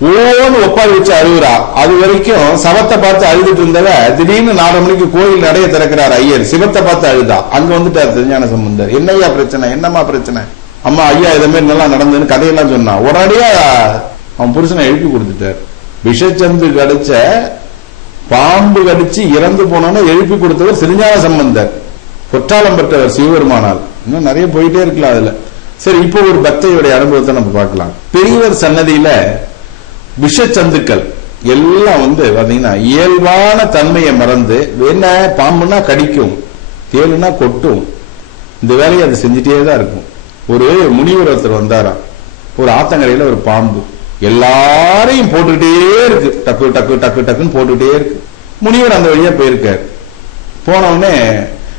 ஓன்னு ஒப்பாரி வச்சு அழுகுறா. அது வரைக்கும் சவத்தை பார்த்து அழுதுட்டு இருந்தவ திடீர்னு 4 மணிக்கு கோயில் நடைய திறக்கிறார் ஐயர். சிவத்தை பார்த்து அழுதா. அங்க வந்துட்டார் திருஞான சம்பந்தர். என்னையா பிரச்சனை, என்னம்மா பிரச்சனை, அம்மா ஐயா இதை மாதிரி நல்லா நடந்ததுன்னு கதையெல்லாம் சொன்னா. உடனடியா அவன் புருஷனை எழுப்பி கொடுத்துட்டார். விஷச்சந்து கடிச்ச பாம்பு கடிச்சு இறந்து போனோன்னு எழுப்பி கொடுத்தவர் திருஞான சம்பந்தர். பொற்றாளம் பெற்றவர் சிவபெருமானால். இன்னும் நிறைய போயிட்டே இருக்கலாம் அதுல. சரி, இப்போ ஒரு பக்தையுடைய அனுபவத்தை நம்ம பார்க்கலாம். பெரியவர் சன்னதியில விஷச்சந்துக்கள் எல்லாம் வந்து பாத்தீங்கன்னா இயல்பான தன்மையை மறந்து, என்ன பாம்புனா கடிக்கும், தேலுனா கொட்டும், இந்த வேலையை அது செஞ்சுட்டே தான் இருக்கும். ஒரு முனிவர் ஒருத்தர் வந்தாராம். ஒரு ஆத்தங்கரையில ஒரு பாம்பு எல்லாரையும் போட்டுக்கிட்டே இருக்கு, டக்கு டக்கு டக்கு டக்குன்னு போட்டுக்கிட்டே இருக்கு. முனிவர் அந்த வழியா போயிருக்காரு. போன உடனே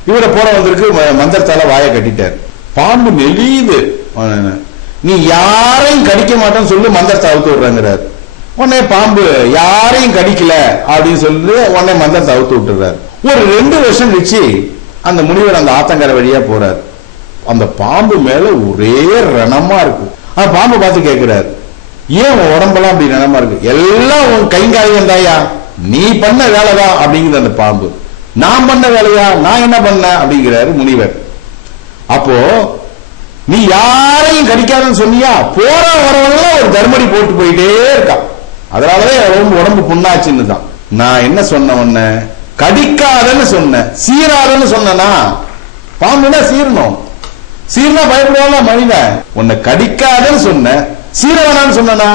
இவரை போன வந்திருக்கு, மந்திரத்தால வாயை கட்டிட்டார். பாம்பு நெளியுது. நீ யாரையும் கடிக்க மாட்டேன்னு சொல்லி மந்திரத்தை அவுத்து விடுறாங்கிறார். உடனே பாம்பு யாரையும் கடிக்கல அப்படின்னு சொல்லி உடனே மந்திரத்தை அவுத்து விட்டுறாரு. ஒரு 2 வருஷம் கழிச்சு அந்த முனிவர் அந்த ஆத்தங்கரை வழியா போறாரு. அந்த பாம்பு மேல ஒரே ரணமா இருக்கு. அந்த பாம்பு பார்த்து கேட்கிறாரு, ஏன் உன் உடம்பெல்லாம் அப்படி ரணமா இருக்கு? எல்லாம் உன் கைங்காயம் தாயா, நீ பண்ண வேலைதான் அப்படிங்குது அந்த பாம்பு. நான் பண்ண வேலையா, நான் என்ன பண்ண அப்படிங்கிறாரு முனிவர். அப்போ நீ யாரையும் கடிக்காதன்னு சொன்னியா, போற வரவெல்லாம் ஒரு தர்மடி போட்டு போயிட்டே இருக்கான். அதனாலதான் உடம்பு புண்ணாச்சுன்னு தான். நான் என்ன சொன்ன, உன்ன கடிக்காதன்னு சொன்ன, சீராதன்னு சொன்னா. பாம்புனா சீரணும், சீர்னா பயப்படுவாங்க மனிதன். உன்னை கடிக்காதன்னு சொன்ன, சீரவனான்னு சொன்னா,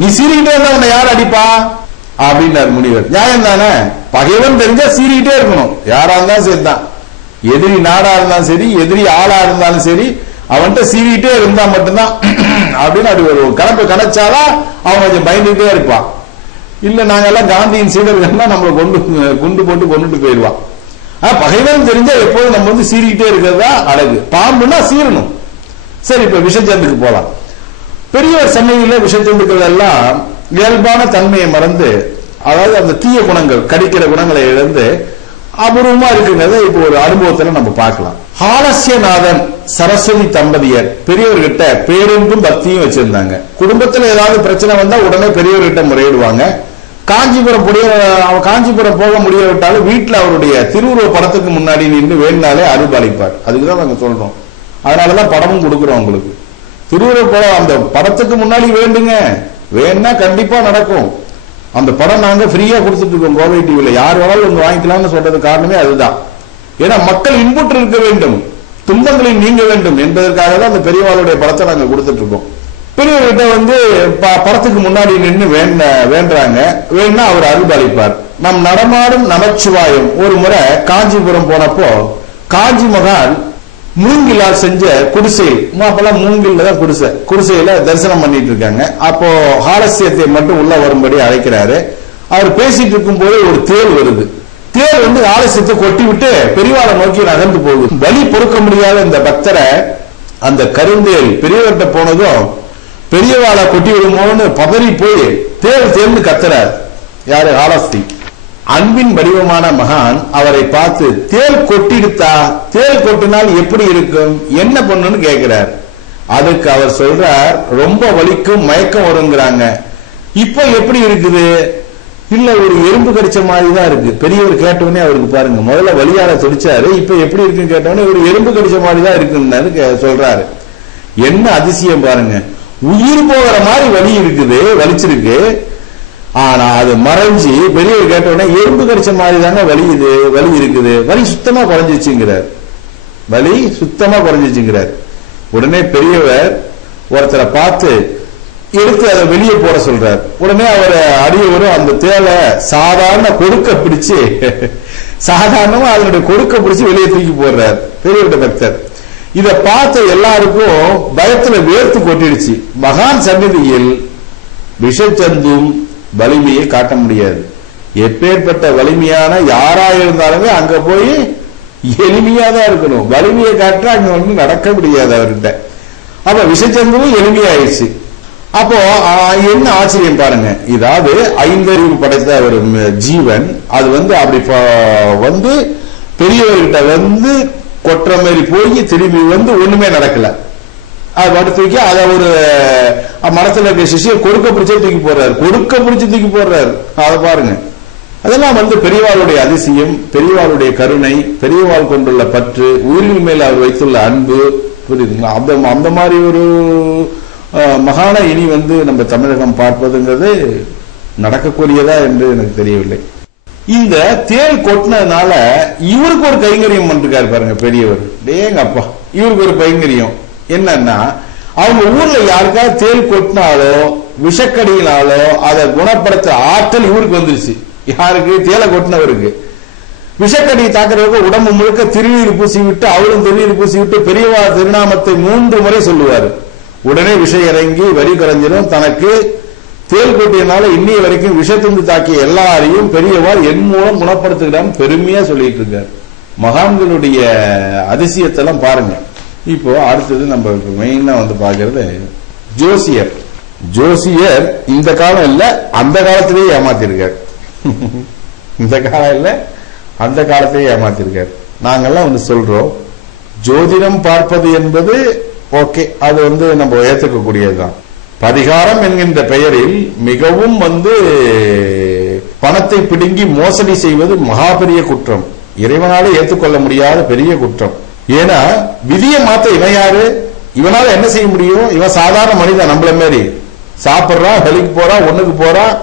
நீ சீறிக்கிட்டே இருந்தா உன்னை யார் அடிப்பா அப்படின்னாரு முனிவர். நியாயம் தானே, பகைவன் தெரிஞ்சா சீறிக்கிட்டே இருக்கணும். யாரா இருந்தாலும் சரிதான், எதிரி நாடா இருந்தாலும் சரி, எதிரி ஆளா இருந்தாலும் சரி, அவன்கிட்ட சீறிக்கிட்டே இருந்தா மட்டும்தான் அப்படின்னு அப்படி ஒரு கணக்கு கணச்சாதான் அவன் கொஞ்சம் பயந்துட்டே இருப்பான். இல்ல நாங்க எல்லாம் காந்தியின் சீடர்கள்னா நம்மளை குண்டு போட்டு கொண்டுட்டு போயிடுவான். பகைவன் தெரிஞ்சா எப்போதும் நம்ம வந்து சீறிக்கிட்டே இருக்கிறதா அழகு. பாம்புனா சீரணும். சரி, இப்ப விஷச்சந்துக்கு போலாம். பெரியவர் சன்னதியில விஷச்சந்துக்கள் எல்லாம் இயல்பான தன்மையை மறந்து, அதாவது அந்த தீய குணங்கள், கடிக்கிற குணங்களை இழந்து அபூர்வமா இருக்குங்கிறத இப்போ ஒரு அனுபவத்துல நம்ம பார்க்கலாம். ஹாலஸ்யநாதன் சரஸ்வதி தம்பதியர் பெரியவர்கிட்ட பேருந்தும் பக்தியும் வச்சிருந்தாங்க. குடும்பத்துல ஏதாவது பிரச்சனை வந்தா உடனே பெரியவர்கிட்ட முறையிடுவாங்க. காஞ்சிபுரம் போக முடியாவிட்டாலும் வீட்டுல அவருடைய திருவுருவ படத்துக்கு முன்னாடி நின்று வேணுனாலே அருள்பாலிப்பார். அதுக்குதான் நாங்க சொல்றோம். அதனாலதான் படமும் கொடுக்குறோம் உங்களுக்கு. திருவுருவ படம் அந்த படத்துக்கு முன்னாடி வேண்டுங்க, வேணும்னா கண்டிப்பா நடக்கும். அந்த படம் நாங்க ஃப்ரீயா கொடுத்துட்டு இருக்கோம் கோவை டிவில. யார் வேணாலும் வந்து வாங்கிக்கலாம்னு சொல்றது காரணமே அதுதான். ஏன்னா மக்கள் இன்புற்று இருக்க வேண்டும், துன்பங்களை நீங்க வேண்டும் என்பதற்காக தான் அந்த பெரியவாளுடைய படத்தை நாங்க கொடுத்துட்டு இருக்கோம். பெரியவர்கிட்ட வந்து படத்துக்கு முன்னாடி நின்று வேண்டாங்க, வேணா அவர் அருள்பாலிப்பார். நம் நடமாடும் நமச்சிவாயம் ஒரு முறை காஞ்சிபுரம் போனப்போ காஞ்சி மகான் மூங்கிலால் செஞ்ச குடிசை, அப்பெல்லாம் மூங்கில்ல தான் குடிசையில தரிசனம் பண்ணிட்டு இருக்காங்க. அப்போ ஹாலசியத்தை மட்டும் உள்ள வரும்படி அழைக்கிறாரு. அவர் பேசிட்டு இருக்கும் போது ஒரு தேள் வருது. தேர் வந்து ஆலசியத்தை கொட்டி விட்டு பெரியவாளை நோக்கி நகர்ந்து போகுது. வலி பொறுக்க முடியாத இந்த பக்தரை அந்த கருந்தேல் பெரியவர்கிட்ட போனதும் பெரியவாளை கொட்டி விடுமோன்னு பதறி போய் தேர்ந்து கத்துறார். யாரு? ஆலஸ்தி. அன்பின் வடிவமான மகான் அவரை பார்த்து தேல் கொட்டிடுத்தா, தேல் கொட்டினால் எப்படி இருக்கும், என்ன பண்ணுன்னு கேட்கிறார். அதுக்கு அவர் சொல்றார், ரொம்ப வலிக்கும், மயக்கம் வருங்கிறாங்க. இப்ப எப்படி இருக்குது? இல்ல, ஒரு எறும்பு கடிச்ச மாதிரி தான் இருக்கு. பெரியவர் கேட்டவனே அவருக்கு பாருங்க, முதல்ல வலியால துடிச்சாரு, இப்ப எப்படி இருக்குன்னு கேட்டவனே ஒரு எறும்பு கடிச்ச மாதிரி தான் இருக்குன்னு சொல்றாரு. என்ன அதிசயம் பாருங்க, உயிர் போகிற மாதிரி வலி இருக்குது, வலிச்சிருக்கு. ஆனா அது மறைஞ்சு பெரியவர் கேட்டவுடனே எறும்பு கடிச்ச மாதிரி தாங்க வலி இருக்குது, வலி சுத்தமா குறைஞ்சிச்சுங்கிறார். வலி சுத்தமா குறைஞ்சிச்சுங்கிறார். உடனே பெரியவர் ஒருத்தரை பார்த்து எடுத்து அதை வெளியே போட சொல்றார். உடனே அவர் அடியவரும் அந்த தேலை சாதாரண கொடுக்க பிடிச்சு சாதாரணமா அதனுடைய கொடுக்க பிடிச்சு வெளியே தூக்கி போடுறார் பெரியவருடைய பக்தர். இதை பார்த்த எல்லாருக்கும் பயத்துல வேர்த்து கொட்டிடுச்சு. மகான் சந்நிதியில் விஷச்சந்தும் வலிமையை காட்ட முடியாது. எப்பேற்பட்ட வலிமையான யாரா இருந்தாலுமே அங்க போய் எளிமையா தான் இருக்கணும். வலிமையை காட்ட அங்க வந்து நடக்க முடியாது அவர்கிட்ட. அப்ப விஷச்சந்தும் எளிமையாயிடுச்சு. அப்போ என்ன ஆச்சரியம் பாருங்க, இதாவது ஐந்தறிவு படைத்த ஒரு ஜீவன் அது வந்து அப்படி வந்து பெரியவர்கிட்ட வந்து கொற்ற மாதிரி போய் திரும்பி வந்து ஒண்ணுமே நடக்கல. அது பாட்டு தூக்கி அதை ஒரு மனத்துல இருக்க சிஷியர் கொடுக்க பிடிச்சே தூக்கி போடுறாரு, கொடுக்க பிடிச்சு தூக்கி போடுறாரு. அதை பாருங்க, அதெல்லாம் வந்து பெரியவாளுடைய அதிசயம், பெரியவாளுடைய கருணை, பெரியவாள் கொண்டுள்ள பற்று, உயிரின் மேல் அவர் வைத்துள்ள அன்பு, புரியுதுங்களா? அந்த மாதிரி ஒரு மகான இனி வந்து நம்ம தமிழகம் பார்ப்பதுங்கிறது நடக்கக்கூடியதா என்று எனக்கு தெரியவில்லை. இந்த தேள் கொட்டினதுனால இவருக்கு ஒரு கைங்கரியம் பண்ணிருக்காரு பாருங்க பெரியவர். டேங்க அப்பா, இவருக்கு ஒரு கைங்கரியம் என்னன்னா, அவங்க ஊர்ல யாருக்காவது தேள் கொட்டினாலோ விஷக்கடியினாலோ அதை குணப்படுத்த ஆற்றல் இவருக்கு வந்துருச்சு. யாருக்கு? தேலை கொட்டினவருக்கு. விஷக்கடி தாக்குறவருக்கு உடம்பு முழுக்க திருநீர் பூசி விட்டு, அவளும் திருநீர் பூசி விட்டு பெரியவா திருநாமத்தை 3 முறை சொல்லுவாரு. உடனே விஷம் இறங்கி வரி குறைஞ்சிடும். தனக்கு தேள் கொட்டியனால இன்னைய வரைக்கும் விஷத்துந்து தாக்கிய எல்லாரையும் பெரியவாள் என் மூலம் குணப்படுத்துகிறான்னு பெருமையா சொல்லிட்டு இருக்காரு. மகான்களுடைய அதிசயத்தெல்லாம் பாருங்க. இப்போ அடுத்தது நம்ம மெயினா வந்து பாக்குறது ஜோசியர். ஜோசியர் இந்த காலம் இல்ல, அந்த காலத்திலேயே ஏமாத்திருக்காரு. இந்த காலம் இல்ல, அந்த காலத்திலேயே ஏமாத்திருக்காரு. நாங்கெல்லாம் வந்து சொல்றோம், ஜோதிடம் பார்ப்பது என்பது ஓகே, அது வந்து நம்ம ஏற்றுக்க கூடியதுதான். பரிகாரம் என்கின்ற பெயரில் மிகவும் வந்து பணத்தை பிடுங்கி மோசடி செய்வது மகா பெரிய குற்றம், இறைவனாலே ஏற்றுக்கொள்ள முடியாத பெரிய குற்றம். ஏன்னா விதியை மாத்த இவன் யாரு? இவனால என்ன செய்ய முடியும்? இவன் சாதாரண மனிதன், நம்மள மாதிரி சாப்பிடுறான், வெளிக்கு போறான், ஒண்ணுக்கு போறான்,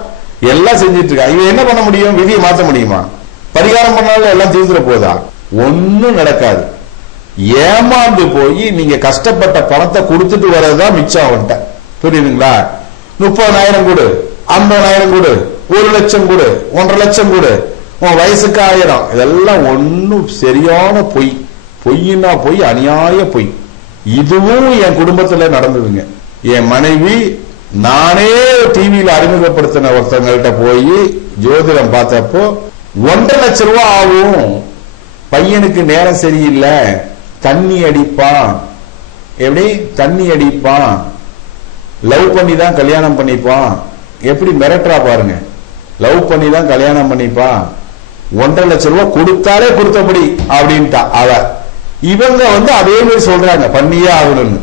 எல்லாம் செஞ்சிட்டு இருக்கான். இவன் என்ன பண்ண முடியும்? விதியை மாத்த முடியுமா? பரிகாரம் பண்ணாலும் எல்லாம் தீர்ந்துட போதா? ஒன்னும் நடக்காது. ஏமாந்து போய் நீங்க கஷ்டப்பட்ட பணத்தை கொடுத்துட்டு வர்றதுதான் மிச்சம் அவன்கிட்ட. புரியுதுங்களா? 30,000 கொடு, 50,000 கொடு, 1 லட்சம் கொடு, 1.5 லட்சம் கொடு, உன் வயசுக்கு 1000, இதெல்லாம் ஒன்னும் சரியான பொய். பொய்னா பொய், அநியாய பொய். இதுவும் என் குடும்பத்துல நடந்ததுங்க. என் மனைவி நானே டிவியில அறிமுகப்படுத்தின ஒருத்தவங்கள்ட்ட போய் ஜோதிடம் பார்த்தப்போ 1.5 லட்சம் ரூபாய் ஆகும், பையனுக்கு நேரம் சரியில்லை, தண்ணி அடிப்பான், எப்படி தண்ணி அடிப்பான், லவ் பண்ணி தான் கல்யாணம் பண்ணிப்பான், எப்படி மிரட்டரா பாருங்க, லவ் பண்ணி தான் கல்யாணம் பண்ணிப்பான், 1.5 லட்சம் ரூபாய் கொடுத்தாலே கொடுத்தபடி அப்படின்ட்டா அவ. இவங்க வந்து அதே மாதிரி சொல்றாங்க, பண்ணியே ஆகணும்னு.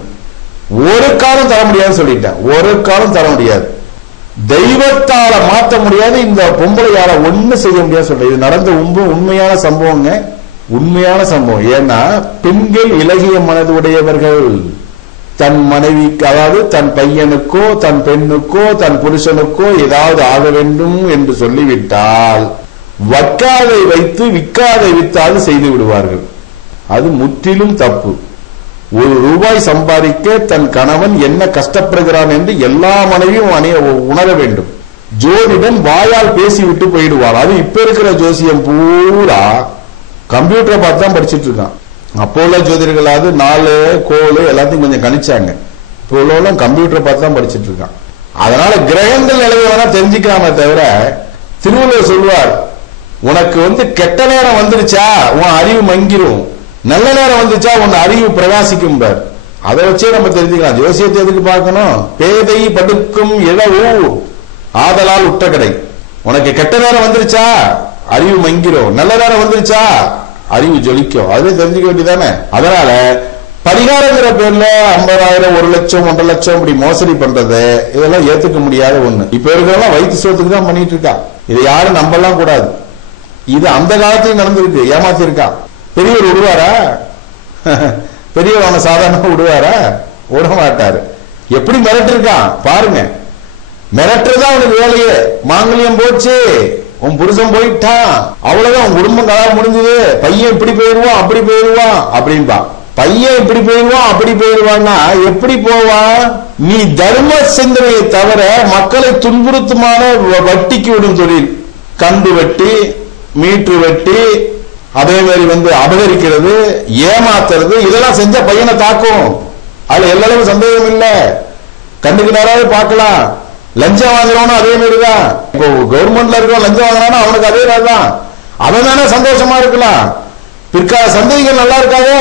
ஒரு காலம் தர முடியாதுன்னு சொல்லிட்டேன், ஒரு காலம் தர முடியாது. தெய்வத்தால மாற்ற முடியாது, இந்த பொம்பளையால ஒண்ணு செய்ய முடியாது சொல்றேன். இது நடந்த உண்மையான சம்பவங்க, உண்மையான சம்பவம். ஏன்னா பெண்கள் இலகிய மனது உடையவர்கள். தன் மனைவிக்கு, அதாவது தன் பையனுக்கோ தன் பெண்ணுக்கோ தன் புருஷனுக்கோ ஏதாவது ஆக வேண்டும் என்று சொல்லிவிட்டால் வக்காதை வைத்து விக்காதை வித்தாது செய்து விடுவார்கள். அது முற்றிலும் தப்பு. 1 ரூபாய் சம்பாதிக்க தன் கணவன் என்ன கஷ்டப்படுகிறான் என்று எல்லா மனைவியும் உணர வேண்டும். ஜோதிடன் வாயால் பேசிவிட்டு போயிடுவாள். அது இப்ப இருக்கிற ஜோசியம் பூரா கம்ப்யூட்டரை பார்த்து தான் படிச்சுட்டு இருக்கான். அப்போ உள்ள ஜோதிடர்களாவது 4 கோல் எல்லாத்தையும் கொஞ்சம் கணிச்சாங்க. இப்போ உள்ள கம்ப்யூட்டரை பார்த்து தான் படிச்சுட்டு இருக்கான். அதனால கிரகங்கள் நிலவை வேணா தெரிஞ்சுக்கலாமே தவிர, திருவள்ளுவர் சொல்வார், உனக்கு கெட்ட நேரம் வந்துருச்சா உன் அறிவு மங்கிரும், நல்ல நேரம் வந்துச்சா உன் அறிவு பிரகாசிக்கும் பார். அதை வச்சே நம்ம தெரிஞ்சுக்கலாம். ஜோசியத்தை எதுக்கு பார்க்கணும்? பேதை படுக்கும் இழவு ஆதலால் உற்ற கடை. உனக்கு கெட்ட நேரம் வந்துருச்சா அறிவு மங்கிரும், நல்ல நேரம் வந்துருச்சா அறிவு ஜொலிக்கும். அதுவே தெரிஞ்சுக்க வேண்டியதானே. அதனால பரிகாரங்கிற பேர்ல 50,000 1 லட்சம் 1.5 லட்சம் இப்படி மோசடி பண்றது இதெல்லாம் ஏத்துக்க முடியாத ஒண்ணு. இப்ப இருக்கிறவங்க வயிற்று சோத்துக்கு தான் பண்ணிட்டு இருக்கா. இதை யாரும் நம்பலாம் கூடாது. இது அந்த காலத்தையும் நடந்திருக்கு, ஏமாத்திருக்கா. பெரியவர் விடுவாரா? பெரியவர் அவனை சாதாரணமா விடுவாரா? விட மாட்டாரு. எப்படி மிரட்டிருக்கான் பாருங்க. மிரட்டுறதா அவனுக்கு வேலையே. மாங்கல்யம் போச்சு, உன் புருஷன் போயிட்டான், அவ்வளவுதான், உன் குடும்பம் கலா முடிஞ்சது, பையன் இப்படி போயிடுவான் அப்படி போயிடுவான் அப்படின்பா. பையன் இப்படி போயிடுவான் அப்படி போயிடுவான்னா எப்படி போவான்? நீ தர்ம சிந்தனையை தவிர மக்களை துன்புறுத்துமான வட்டிக்கு விடும் தொழில், கந்து வட்டி, மீட்டர் வட்டி, அதே மாதிரி அபகரிக்கிறது, ஏமாத்துறது, இதெல்லாம் செஞ்ச பையனை தாக்கும். அதுல எல்லாரும் சந்தேகம் இல்ல. கண்ணுக்கு நேராவே பார்க்கலாம். லஞ்சம் வாங்குறவனும் அதே மாதிரிதான். இப்போ கவர்மெண்ட்ல இருக்க லஞ்சம் வாங்கினானா அவனுக்கு அதே மாதிரிதான். அவன் தானே சந்தோஷமா இருக்கலாம். பிற்கால சந்ததிகள் நல்லா இருக்காங்க.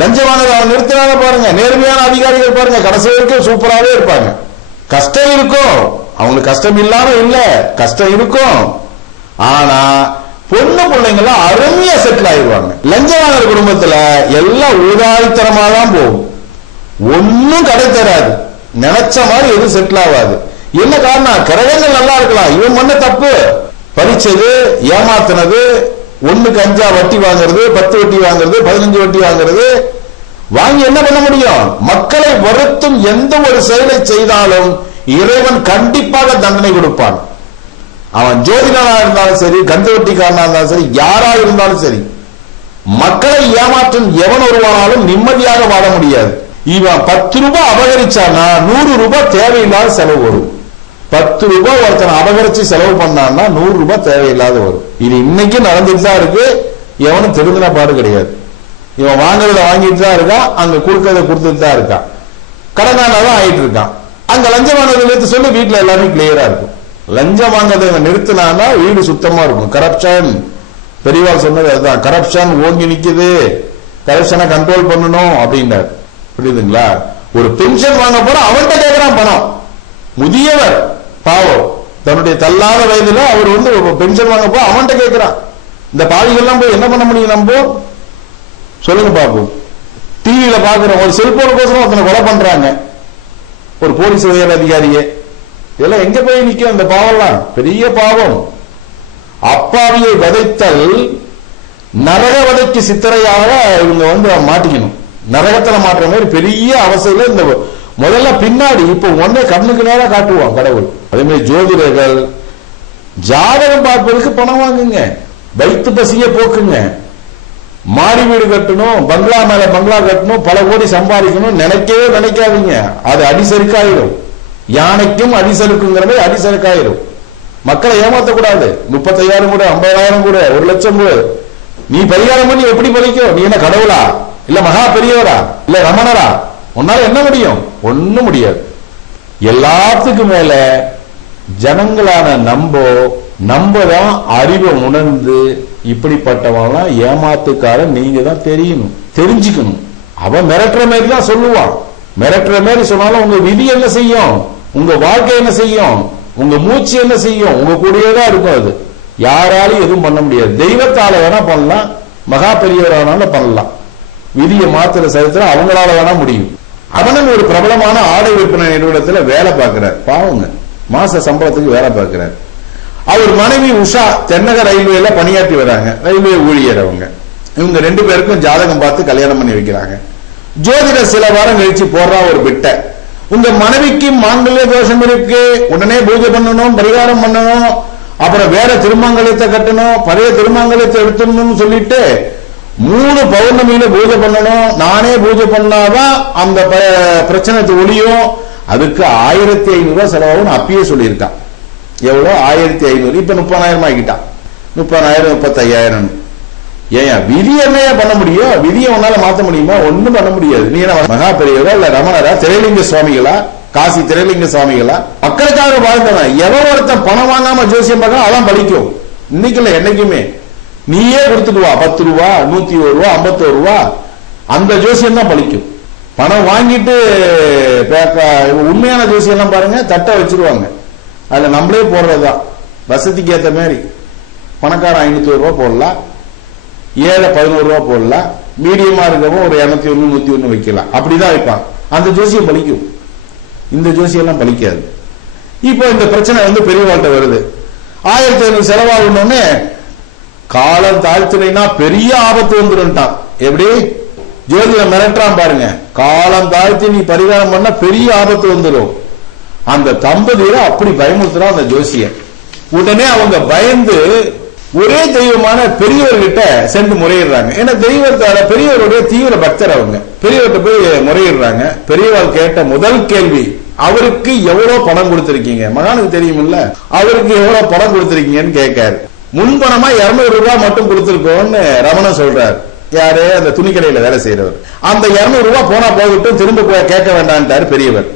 லஞ்சம் வாங்குறத அவன் நிறுத்தினால பாருங்க. நேர்மையான அதிகாரிகள் பாருங்க கடைசி வரைக்கும் சூப்பராகவே இருப்பாங்க. கஷ்டம் இருக்கும், அவங்களுக்கு கஷ்டம் இல்லாம இல்ல, கஷ்டம் இருக்கும். ஆனா பொண்ணு பிள்ளைங்கெல்லாம் அருமையா செட்டில் ஆயிடுவாங்க. லஞ்சம் வாங்குற குடும்பத்துல எல்லாம் ஊதாரித்தனமா தான் போகும். ஒன்னும் கடை தராது, நினைச்ச மாதிரி எதுவும் செட்டில் ஆகாது. என்ன காரணம்? கிரகங்கள் நல்லா இருக்கலாம், இவன் பண்ண தப்பு, பறிச்சது, ஏமாத்தினது, 1க்கு 5 வட்டி வாங்குறது, 10 வட்டி வாங்குறது, 15 வட்டி வாங்குறது, வாங்கி என்ன பண்ண முடியும்? மக்களை வருத்தும் எந்த ஒரு செயலை செய்தாலும் இறைவன் கண்டிப்பாக தண்டனை கொடுப்பான். அவன் ஜோதிடனா இருந்தாலும் சரி, கந்து வட்டிக்காரனா இருந்தாலும் சரி, யாரா இருந்தாலும் சரி, மக்களை ஏமாற்றும் எவன் ஒருவனாலும் நிம்மதியாக வாழ முடியாது. இவன் 10 ரூபாய் அபகரிச்சானா 100 ரூபாய் தேவையில்லாத செலவு வரும். 10 ரூபாய் ஒருத்தனை அபகரிச்சு செலவு பண்ணான்னா 100 ரூபாய் தேவையில்லாத வரும். இது இன்னைக்கு நடந்துட்டு தான் இருக்கு. எவனும் தெரிஞ்சுனா பாடு கிடையாது. இவன் வாங்குறத வாங்கிட்டு தான் இருக்கான், அங்க கொடுக்கறத கொடுத்துட்டு தான் இருக்கான், கடனாதான் ஆயிட்டு இருக்கான். அங்க லஞ்சம் வாங்குறத நிறுத்த சொல்லி வீட்டுல எல்லாமே கிளியரா இருக்கும். லஞ்சம் வாங்குறத நிறுத்தினா வீடு சுத்தமா இருக்கும். கரப்ஷன், பெரியவாள் சொன்னது அதுதான். கரப்ஷன் ஓங்கி நிக்குது, கரப்ஷனை கண்ட்ரோல் பண்ணணும் அப்படின்னாரு. புரியுதுங்களா? ஒரு பென்ஷன் வாங்க போற அவன்கிட்ட கேட்கிறான் பணம். முதியவர் பாவம், தன்னுடைய தள்ளாத வயதுல அவர் பென்ஷன் வாங்க போய் அவன்கிட்ட கேட்கிறான். இந்த பாவிகள்லாம் போய் என்ன பண்ண முடியும்? நம்ம சொல்லுங்க பாப்போம். டிவியில பாக்குறோம், ஒரு செல்போன் கோசம் ஒருத்தனை கொலை பண்றாங்க, ஒரு போலீஸ் உயர் அதிகாரியே. இதெல்லாம் எங்க போய் நிக்கும்? அந்த பாவம்லாம் பெரிய பாவம். அப்பாவியை வதைத்தல் நரக வதைக்கு சித்திரையாக இவங்க மாட்டிக்கணும். நரகத்துல மாற்ற மாதிரி பெரிய அவசியம். இந்த முதல்ல பின்னாடி இப்ப ஒன்னே கண்ணுக்கு நேரா காட்டுவான் கடவுள். அதே மாதிரி ஜோதிடர்கள் ஜாதகம் பார்ப்பதற்கு பணம் வாங்குங்க, வைத்து பசிய போக்குங்க. மாடி வீடு கட்டணும், பங்களா மேல பங்களா கட்டணும், பல கோடி சம்பாதிக்கணும் நினைக்கவே நினைக்காதீங்க. அது அடிசருக்காயிடும். யானைக்கும் அடிசருக்குங்கிற மாதிரி அடிசருக்காயிடும். மக்களை ஏமாத்தக்கூடாது. 35,000 கூட, 50,000 கூட, 1 லட்சம் கூட நீ பரிகாரம் பண்ணி எப்படி பலிக்கும்? நீ என்ன கடவுளா? இல்ல மகா பெரியவரா? இல்ல ரமணரா? உன்னால என்ன முடியும்? ஒண்ணும் முடியாது. எல்லாத்துக்கும் மேல ஜனங்களான நம்பதான் அறிவை உணர்ந்து இப்படிப்பட்டவன் ஏமாத்துக்காரன் நீங்க தான் தெரியணும், தெரிஞ்சுக்கணும். அவன் மிரட்டுற மாதிரி தான் சொல்லுவான். மிரட்டுற மாதிரி சொன்னாலும் உங்க விதி என்ன செய்யும்? உங்க வாழ்க்கை என்ன செய்யும்? உங்க மூச்சு என்ன செய்யும்? உங்க கூடயே தான் இருக்கும். அது யாராலையும் எதுவும் பண்ண முடியாது. தெய்வத்தால வேணா பண்ணலாம், மகா பெரியவரானால பண்ணலாம். விதியை மாத்திர சரித்திரம் அவங்களால வேணா முடியும். அவனும் ஒரு பிரபலமான ஆடை விற்பனை நிறுவனத்துல வேலை பார்க்கிறார். பாவங்க, மாச சம்பளத்துக்கு வேலை பார்க்கிறார். அவர் மனைவி உஷா தென்னக ரயில்வேல பணியாற்றி வராங்க, ரயில்வே ஊழியர். இவங்க 2 பேருக்கும் ஜாதகம் பார்த்து கல்யாணம் பண்ணி வைக்கிறாங்க. ஜோதிடர் சில வாரம் கழிச்சு போடுறா ஒரு பிட்ட, உங்க மனைவிக்கு மாங்கல்ய தோஷம் இருக்கு, உடனே பூஜை பண்ணணும், பரிகாரம் பண்ணணும், அப்புறம் வேற திருமங்கலத்தை கட்டணும், பழைய திருமங்கலத்தை எடுத்துடணும்னு சொல்லிட்டு 3 பௌர்ணமியில பூஜை பண்ணணும். நானே பூஜை பண்ணாதான் அந்த பிரச்சனை ஒழியும். அதுக்கு 1500 ரூபாய் செலவாகும் அப்பயே சொல்லியிருக்கான். எவ்வளவு? 1500. இப்ப 30,000 ஆகிட்டான். 30,000 35,000. ஏன் விதி என்னையா பண்ண முடியும்? விதியை உன்னால மாத்த முடியுமா? ஒண்ணும் பண்ண முடியாது. நீ என்ன மகா பெரியவரா இல்ல ரமணரா, திரைலிங்க சுவாமிகளா, காசி திரைலிங்க சுவாமிகளா? மக்களுக்காக வாழ்ந்தவன். எவன் ஒருத்தன் பணம் வாங்காம ஜோசியம் பார்க்க அதான் பலிக்கும். இன்னைக்கு இல்ல, என்னைக்குமே நீயே கொடுத்துட்டு வா, 10 ரூபா, 101 ரூபா, 51 ரூபா, அந்த ஜோசியம் தான் பலிக்கும். பணம் வாங்கிட்டு உண்மையான ஜோசியம் எல்லாம் பாருங்க, தட்டை வச்சிருவாங்க, அதுல நம்மளே போடுறதுதான். வசதிக்கு ஏத்த மாதிரி பணக்காரன் 501 ரூபா போடலாம், ஏழை 11 ரூபா போடலாம், மீடியமா இருக்கவும் ஒரு 201, 101 வைக்கலாம், அப்படிதான் வைப்பான். அந்த ஜோசியம் பலிக்கும், இந்த ஜோசியம் எல்லாம் பலிக்காது. இப்போ இந்த பிரச்சனை வந்து பெரியவாழ்கிட்ட வருது. 1500 செலவாகணும்னு காலம் தாழ்த்தினா பெரிய ஆபத்து வந்துருட்டான். எப்படி ஜோதிடம் மிரட்டான் பாருங்க, காலம் தாழ்த்தி நீ பரிகாரம் பண்ண பெரிய ஆபத்து வந்துடும். அந்த தம்பதியை அப்படி பயமுறுத்துறான் அந்த ஜோசியன். உடனே அவங்க பயந்து ஒரே தெய்வமான பெரியவர்கிட்ட சென்று முறையிடுறாங்க. ஏன்னா தெய்வத்தால பெரியவருடைய தீவிர பக்தர் அவங்க. பெரியவர்கிட்ட போய் முறையிடுறாங்க. பெரியவர் கேட்ட முதல் கேள்வி, அவருக்கு எவ்வளவு பணம் கொடுத்திருக்கீங்க? மகானுக்கு தெரியுமில்ல, அவருக்கு எவ்வளவு பணம் கொடுத்திருக்கீங்கன்னு கேட்காரு. முன்பணமா 200 ரூபாய் மட்டும் கொடுத்திருக்கோம்னு ரமணன் சொல்றாரு. யாரு? அந்த துணிக்கடையில வேலை செய்யறவர். அந்த 200 ரூபாய் போனா போகட்டும், திரும்ப கேட்க வேண்டான்ட்டாரு பெரியவர்.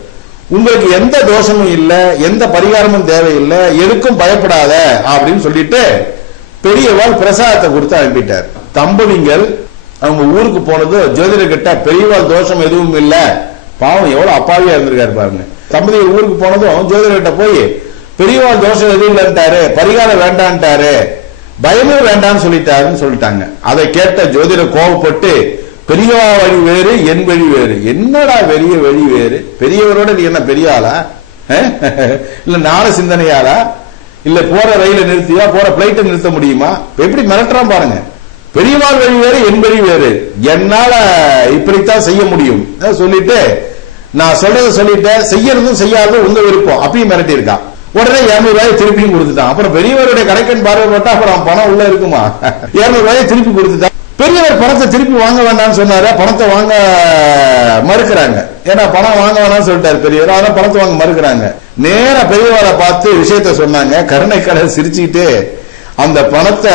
உங்களுக்கு எந்த தோஷமும் இல்ல, எந்த பரிகாரமும் தேவையில்லை, எதுக்கும் பயப்படாத அப்படின்னு சொல்லிட்டு பெரியவாள் பிரசாதத்தை கொடுத்து அனுப்பிட்டார். தம்பதிகள் அவங்க ஊருக்கு போனது ஜோதிடர்கிட்ட பெரியவாள் தோஷம் எதுவும் இல்ல, பாவம் எவ்வளவு அப்பாவியா இருந்திருக்காரு பாருங்க. தம்பதிகள் ஊருக்கு போனதும் ஜோதிடர்கிட்ட போய் பெரியவாள் தோஷம் எதுவும் இல்லைன்ட்டாரு, பரிகாரம் வேண்டான்ட்டாரு, பயமே வேண்டான்னு சொல்லிட்டாங்க. அதை கேட்ட ஜோதிடர் கோபப்பட்டு, பெரியவா வழி வேறு, என் வழி வேறு. என்னடா பெரிய வழி வேறு? பெரியவரோட நீ என்ன பெரிய ஆளா? இல்ல நாள சிந்தனையாளா? இல்ல போற ரயில நிறுத்தியா, போற பிளைட்டை நிறுத்த முடியுமா? எப்படி மிரட்டுறான் பாருங்க. பெரியவாள் வழி வேறு, என் வழி வேறு, என்னால இப்படித்தான் செய்ய முடியும் சொல்லிட்டு, நான் சொல்றதை சொல்லிட்டேன், செய்யறதும் செய்யாததும் உங்க விருப்பம், அப்பயும் மிரட்டி இருக்கான். உடனே 200 ரூபாய் திருப்பியும் கொடுத்துட்டான். அப்புறம் பெரியவருடைய கடைக்கன் பார்வைப்பட்டா அப்புறம் பணம் உள்ள இருக்குமா? 200 ரூபாய் திருப்பி கொடுத்துட்டான். பெரியவர் பணத்தை திருப்பி வாங்க வேண்டாம்னு சொன்னாரு, பணத்தை வாங்க மறுக்கிறாங்க. ஏன்னா பணம் வாங்க வேணாம்னு சொல்லிட்டாரு பெரியவர், அதான் பணத்தை வாங்க மறுக்கிறாங்க. நேரா பெரியவரை பார்த்து விஷயத்த சொன்னாங்க. கருணை கடல் சிரிச்சுக்கிட்டு, அந்த பணத்தை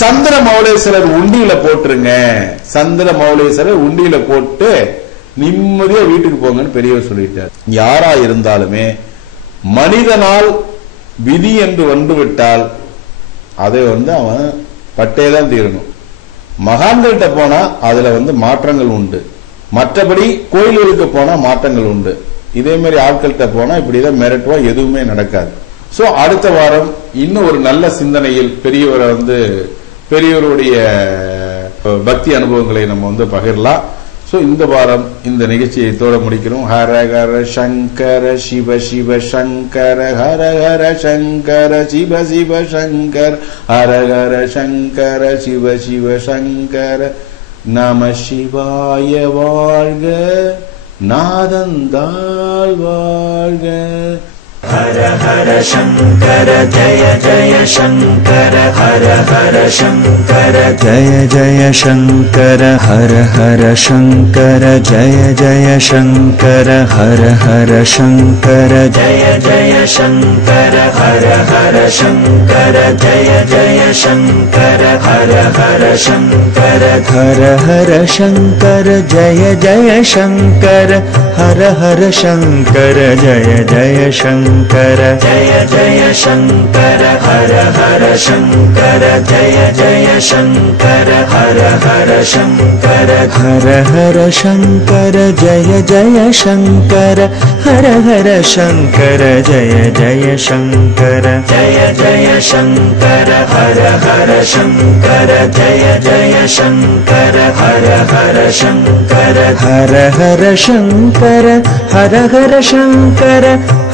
சந்திர மௌலேஸ்வரர் உண்டியில போட்டுருங்க, சந்திர மௌலேஸ்வரர் உண்டியில போட்டு நிம்மதியா வீட்டுக்கு போங்கன்னு பெரியவர் சொல்லிட்டார். யாரா இருந்தாலுமே மனிதனால் விதி என்று வந்துவிட்டால் அதை அவன் பட்டேதான் தீரணும். மகான்கள்கிட்ட போனா அதுல மாற்றங்கள் உண்டு, மற்றபடி கோயில்களுக்கு போனா மாற்றங்கள் உண்டு. இதே மாதிரி ஆட்கள்கிட்ட போனா இப்படிதான் மிரட்டுவா, எதுவுமே நடக்காது. சோ அடுத்த வாரம் இன்னும் ஒரு நல்ல சிந்தனையில் பெரியவரை பெரியவருடைய பக்தி அனுபவங்களை நம்ம பகிரலாம். சோ இந்த வாரம் இந்த நிகழ்ச்சியை தோட முடிக்கிறோம். ஹர ஹர சங்கர சிவ சிவ சங்கர, ஹர ஹர சங்கர சிவ சிவ சங்கர, ஹர ஹர சங்கர சிவ சிவ சங்கர. நம சிவாய வாழ்க, நாதந்தாள் வாழ்க. ஹர ஹர சங்கர ஜய ஜய சங்கர, ஹர ஹர சங்கர ஜய ஜய சங்கர, ஹர ஹர சங்கர ஜய ஜய சங்கர, ஹர ஹர சங்கர ஜய ஜய சங்கர, ஹர ஹர சங்கர ஜய ஜய சங்கர, ஹர ஹர சங்கர, ஹர ஹர சங்கர ஜய ஜய சங்கர, ஹர ஹர சங்கர ஜய ஜய சங்கர, ஜய ஜய சங்கர, ஹர ஹர சங்கர ஜய ஜய சங்கர, ஹர ஹர சங்கர, ஹர ஹர சங்கர ஜய ஜய சங்கர, ஹர ஹர சங்கர ஜய ஜய சங்கர, ஜய ஜய சங்கர, ஹர ஹர சங்கர ஜய ஜய சங்கர, ஹர ஹர சங்கர, ஹர ஹர சங்கர, ஹர ஹர சங்கர,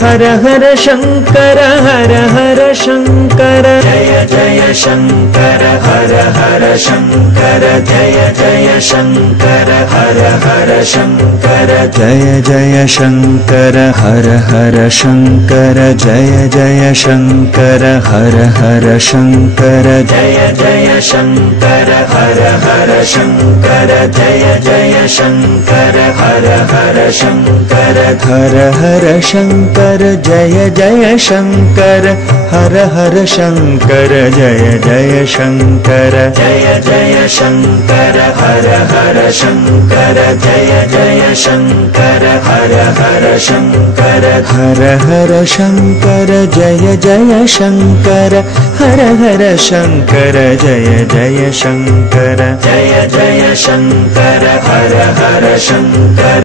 ஹர ஹர சங்கர, ஹர ஹர சங்கர, ஜய ஜய சங்கர, ஹர ஹர சங்கர, ஜய ஜய சங்கர, ஹர ஹர சங்கர, ஜய ஜய சங்கர, ஹர ஹர சங்கர, ஜய ஜய சங்கர, ஹர ஹர சங்கர, ஜய ஜய சங்கர, ஹர ஹர சங்கர, ஜய ஜய சங்கர, ஹர ஹர சங்கர, ஹர ஹர சங்கர, ஜய ஜய சங்கர, ஹர ஹர சங்கர, ஜய ஜய சங்கர, ஜய ஜய சங்கர, ஹர ஹர சங்கர, ஜய ஜய சங்கர, ஹர ஹர சங்கர, ஹர ஹர சங்கர, ஜய ஜய சங்கர, हर हर शंकर जय जय शंकर जय जय शंकर हर हर शंकर